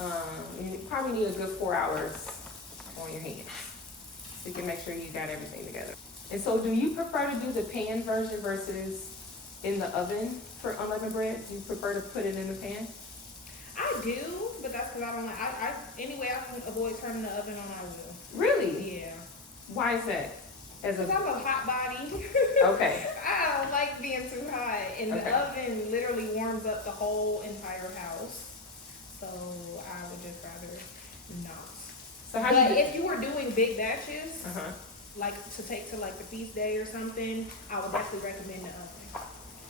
You probably need a good 4 hours on your hands so you can make sure you got everything together. And so do you prefer to do the pan version versus in the oven for unleavened bread? Do you prefer to put it in the pan? I do, but that's because I don't like, anyway, I can avoid turning the oven on, I will. Really? Yeah. Why is that? Because I'm a hot body. Okay. I don't like being too hot. And the oven literally warms up the whole entire house. So I would just rather not. So how but if you were doing big batches, Uh-huh. like to take to like the feast day or something, I would definitely recommend the oven.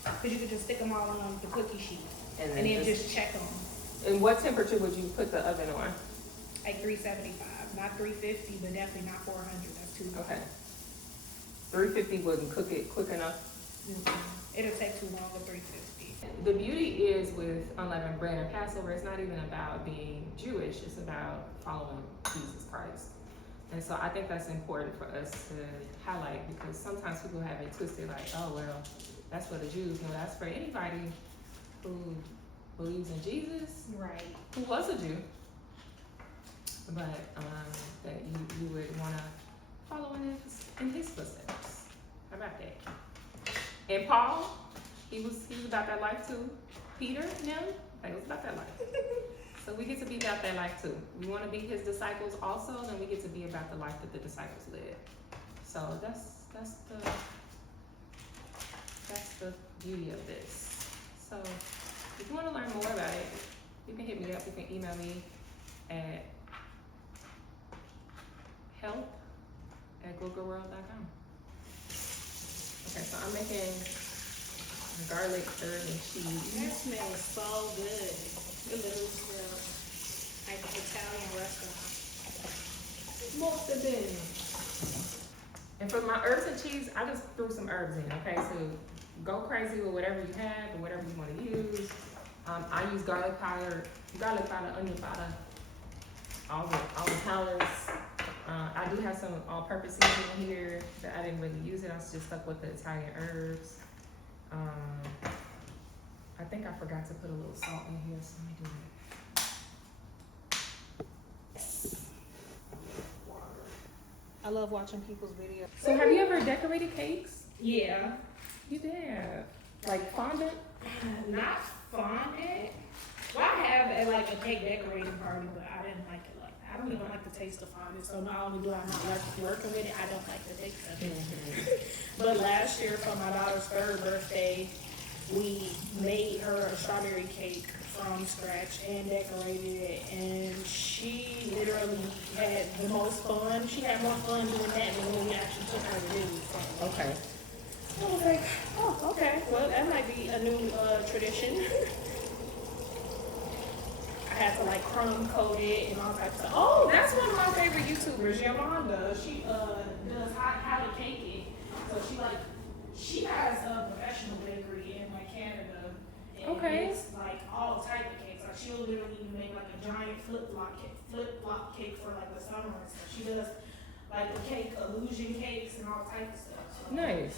Because you could just stick them all on the cookie sheet and then just check them. And what temperature would you put the oven on? Like 375. Not 350, but definitely not 400. That's too hot. Okay. 350 wouldn't cook it quick enough? It'll take too long with 350. The beauty is with unleavened bread and Passover, it's not even about being Jewish, it's about following Jesus Christ. And so I think that's important for us to highlight, because sometimes people have it twisted like, oh, well, that's for the Jews. No, that's for anybody who believes in Jesus, Right. who was a Jew, but that you would want to follow in his footsteps. How about that? And Paul, he was about that life too. Peter, they was about that life. So we get to be about that life too. We want to be his disciples also, then we get to be about the life that the disciples lived. So that's the beauty of this. So if you want to learn more about it, you can hit me up. You can email me at help@globalworld.com. Okay, so I'm making garlic, herb, and cheese. That smells so good. It literally smells like an Italian restaurant. Most of them. And for my herbs and cheese, I just threw some herbs in. Okay, so go crazy with whatever you have or whatever you want to use. I use garlic powder, onion powder, all the powders. I do have some all-purpose seasoning here that I didn't really use it. I was just stuck with the Italian herbs. I think I forgot to put a little salt in here, so let me do that. I love watching people's videos. So have you ever decorated cakes? Yeah. You did. Like fondant? Not fondant. Well, I have like a cake decorating party, but I didn't like it like that. I don't even like the taste of fondant, so not only do I not like working with it, I don't like the taste of it. But last year for my daughter's 3rd birthday, we made her a strawberry cake from scratch and decorated it, and she literally had the most fun. She had more fun doing that than when we actually took her to do it. So Okay. I was like, oh, okay, well, that might be a new tradition. I had to like crumb coat it and all types of stuff. Oh, that's one of my favorite YouTubers, Yolanda. She does how to cake it. So she has a professional bakery in like Canada. And Okay. it's like all type of cakes. Like she'll literally even make like a giant flip flop cake for like the summer and stuff. She does like the cake illusion cakes and all types of stuff. So Nice.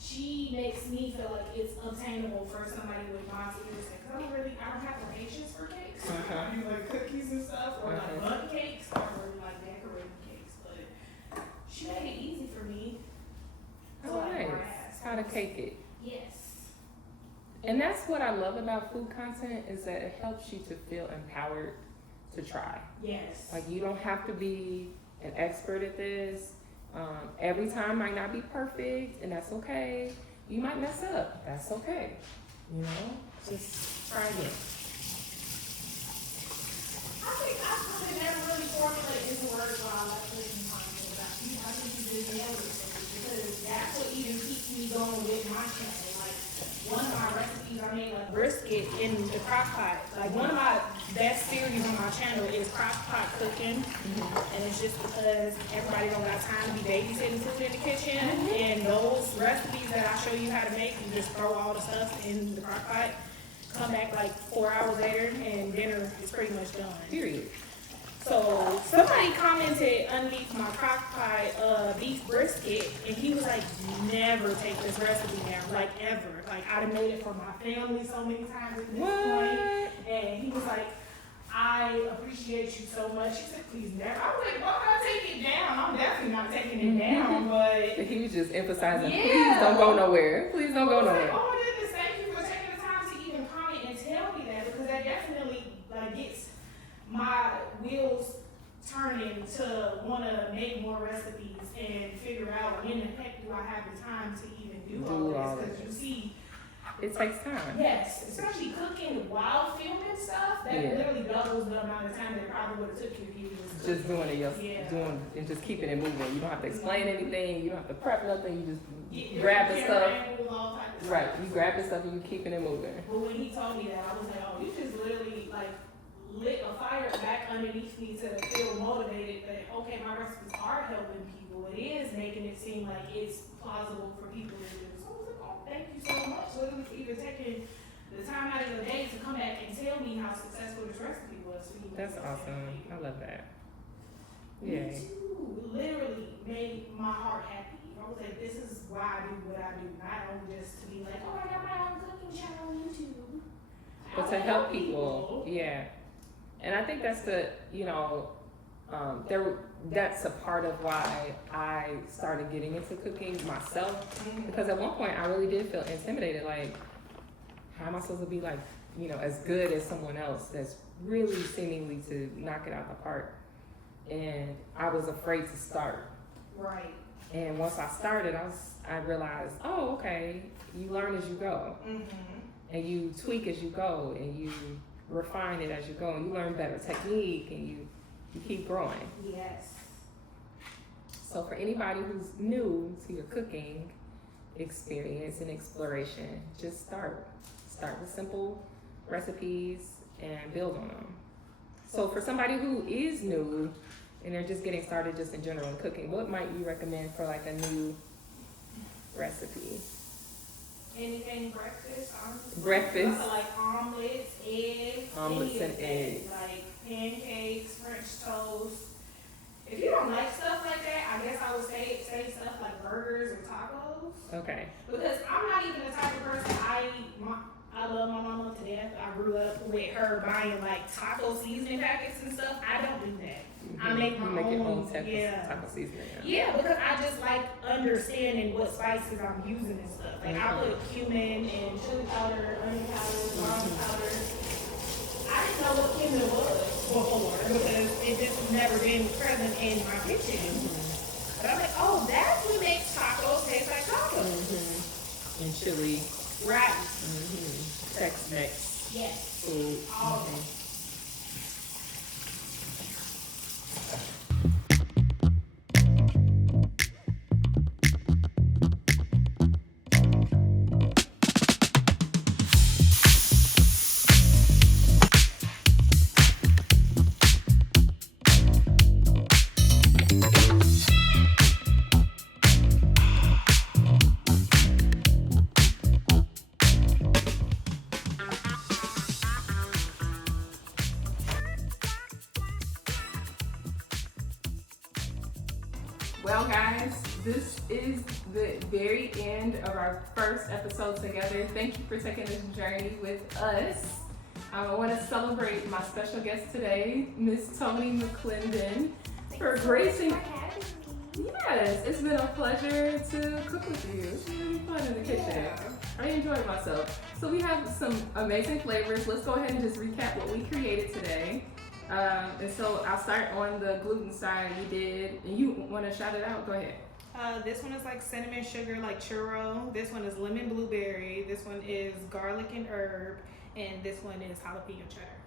she makes me feel like it's obtainable for somebody with my skill set. Cause I don't have the patience for cakes. I do like cookies and stuff, or like bun cakes, or like decorating cakes. But she made it easy for me. Oh, nice. How to cake it. Yes. And that's what I love about food content is that it helps you to feel empowered to try. Yes. Like you don't have to be an expert at this. Every time might not be perfect, and that's okay. You might mess up. That's okay. You know, just try again. I could never really formulate into words why I like cooking content about you. I think you just nailed it for me, because that's what even keeps me going with my channel. Like one of my recipes I made like brisket in the crock pot. Like one of my best series on my channel is crock pot cooking. And it's just because everybody don't got time to be babysitting food in the kitchen. And those recipes that I show you how to make, you just throw all the stuff in the crock pot, come back like 4 hours later, and dinner is pretty much done. Period. So somebody commented underneath my crock pot beef brisket, and he was like, never take this recipe down, like ever. Like I'd have made it for my family so many times at this point. And he was like, I appreciate you so much. He said, please never. I was like, why would I take it down? I'm definitely not taking it down, but He was just emphasizing, Yeah. please don't go nowhere. Please don't go I was like, nowhere. oh my goodness, thank you for taking the time to even comment and tell me that, because that definitely like gets my wheels turning to want to make more recipes and figure out when the heck do I have the time to even do all this, because you see, It takes time. yes, especially cooking while filming stuff, that Yeah. literally doubles the amount of time that it probably would have took you if you was Just doing it Yeah. doing and just keeping it moving. You don't have to explain anything. You don't have to prep nothing. You just Get grab the camera stuff. angles, all type of Right. stuff. You grab the stuff and you keeping it moving. But when he told me that, I was like, oh, you just literally like lit a fire back underneath me to feel motivated that, okay, my recipes are helping people. It is making it seem like it's plausible for people to do. So I was like, oh, thank you so much, literally, for even taking the time out of your day to come back and tell me how successful this recipe was for you. That's awesome. I love that. Me Yay. too. It literally made my heart happy. I was like, this is why I do what I do, not only just to be like, oh, I got my own cooking channel on YouTube. But I to wanna help people, yeah. And I think that's that's a part of why I started getting into cooking myself. Because at one point I really did feel intimidated. Like, how am I supposed to be like, as good as someone else that's really seemingly to knock it out the park? And I was afraid to start. Right. And once I started, I realized, oh, okay, you learn as you go. And you tweak as you go, and you refine it as you go, and you learn better technique, and you keep growing. Yes. So for anybody who's new to your cooking experience and exploration, just start with simple recipes and build on them. So for somebody who is new and they're just getting started just in general in cooking, what might you recommend for like a new recipe? Anything breakfast, honestly. Breakfast. Also like omelets, eggs. Omelets and anything. eggs. Like pancakes, French toast. If you don't like stuff like that, I guess I would say stuff like burgers or tacos. Okay. Because I'm not even the type of person, buying like taco seasoning packets and stuff. I don't do that. I make my You make your own own. taco, Yeah. taco seasoning. Yeah, because I just like understanding what spices I'm using and stuff. Like I put cumin and chili powder, onion powder, garlic powder. I didn't know what cumin was before because it just never been present in my kitchen. But I'm like, oh, that's what makes tacos taste like tacos. And chili. Right. Tex-Mex Yes. food. All of it. Well, guys, this is the very end of our first episode together. Thank you for taking this journey with us. I want to celebrate my special guest today, Miss Toni McClendon, for gracing. Yes, it's been a pleasure to cook with you. It's really fun in the kitchen. Yeah. I enjoyed myself. So we have some amazing flavors. Let's go ahead and just recap what we created today. And so I'll start on the gluten side. We did, and you want to shout it out? Go ahead. This one is like cinnamon sugar, like churro. This one is lemon blueberry. This one is garlic and herb. And this one is jalapeno cheddar.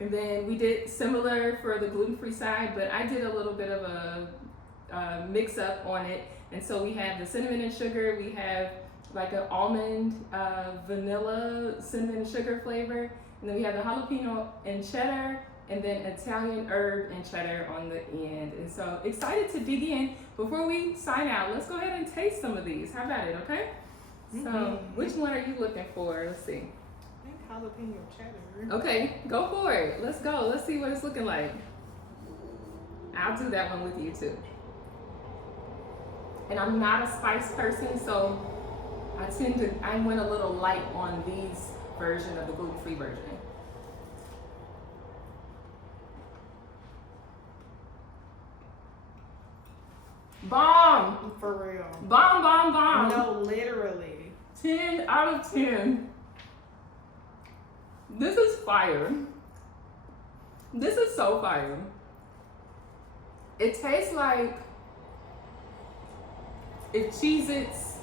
And then we did similar for the gluten-free side, but I did a little bit of a mix up on it. And so we have the cinnamon and sugar. We have like an almond, vanilla, cinnamon and sugar flavor. And then we have the jalapeno and cheddar, and then Italian herb and cheddar on the end. And so excited to dig in. Before we sign out, let's go ahead and taste some of these. How about it, okay? So which one are you looking for? Let's see. I think jalapeno cheddar. Okay, go for it. Let's go. Let's see what it's looking like. I'll do that one with you too. And I'm not a spice person, so I went a little light on these version of the gluten-free version. Bomb! For real. Bomb, bomb, bomb! No, literally. 10 out of 10. This is fire. This is so fire. It tastes like if Cheez-Its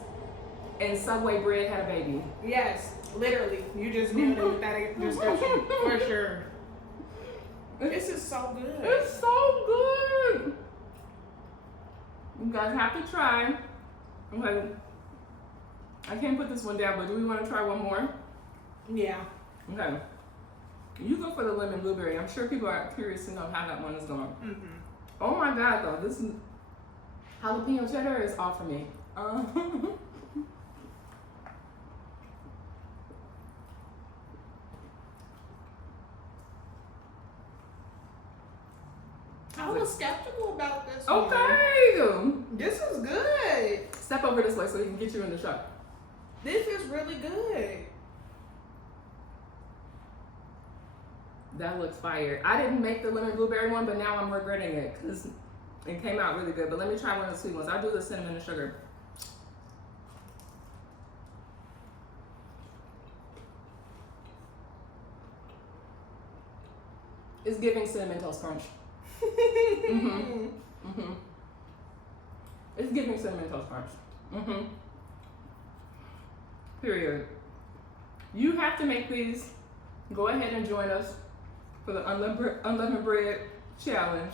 and Subway bread had a baby. Yes, literally. You just nailed it with that description. For sure. This is so good. It's so good. You guys have to try. Okay. I can't put this one down, but do we want to try one more? Yeah. Okay. You go for the lemon blueberry. I'm sure people are curious to know how that one is going. Mm-hmm. Oh my God, though. This jalapeno cheddar is all for me. I was skeptical about this one. Okay. This is good. Step over this way so we can get you in the shot. This is really good. That looks fire. I didn't make the lemon blueberry one, but now I'm regretting it because it came out really good. But let me try one of the sweet ones. I'll do the cinnamon and sugar. It's giving cinnamon toast crunch. It's giving cinnamon toast crunch. Period. You have to make these. Go ahead and join us for the unleavened bread challenge.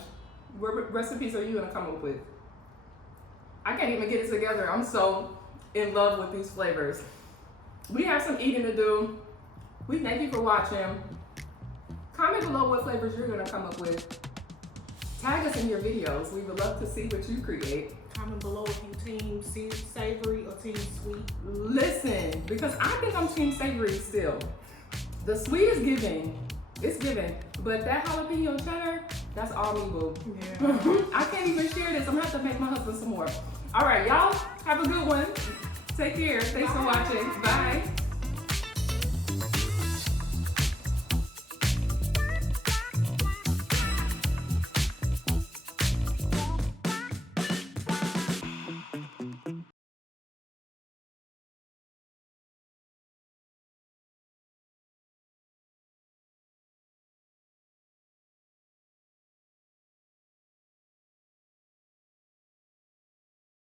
What recipes are you gonna come up with? I can't even get it together. I'm so in love with these flavors. We have some eating to do. We thank you for watching. Comment below what flavors you're gonna come up with. Tag us in your videos. We would love to see what you create. Comment below if you team savory or team sweet. Listen, because I think I'm team savory still. The sweet is giving. It's giving. But that jalapeno cheddar, that's all me, boo. Yeah. I can't even share this. I'm gonna have to make my husband some more. All right, y'all, have a good one. Take care. Thanks for watching. Bye.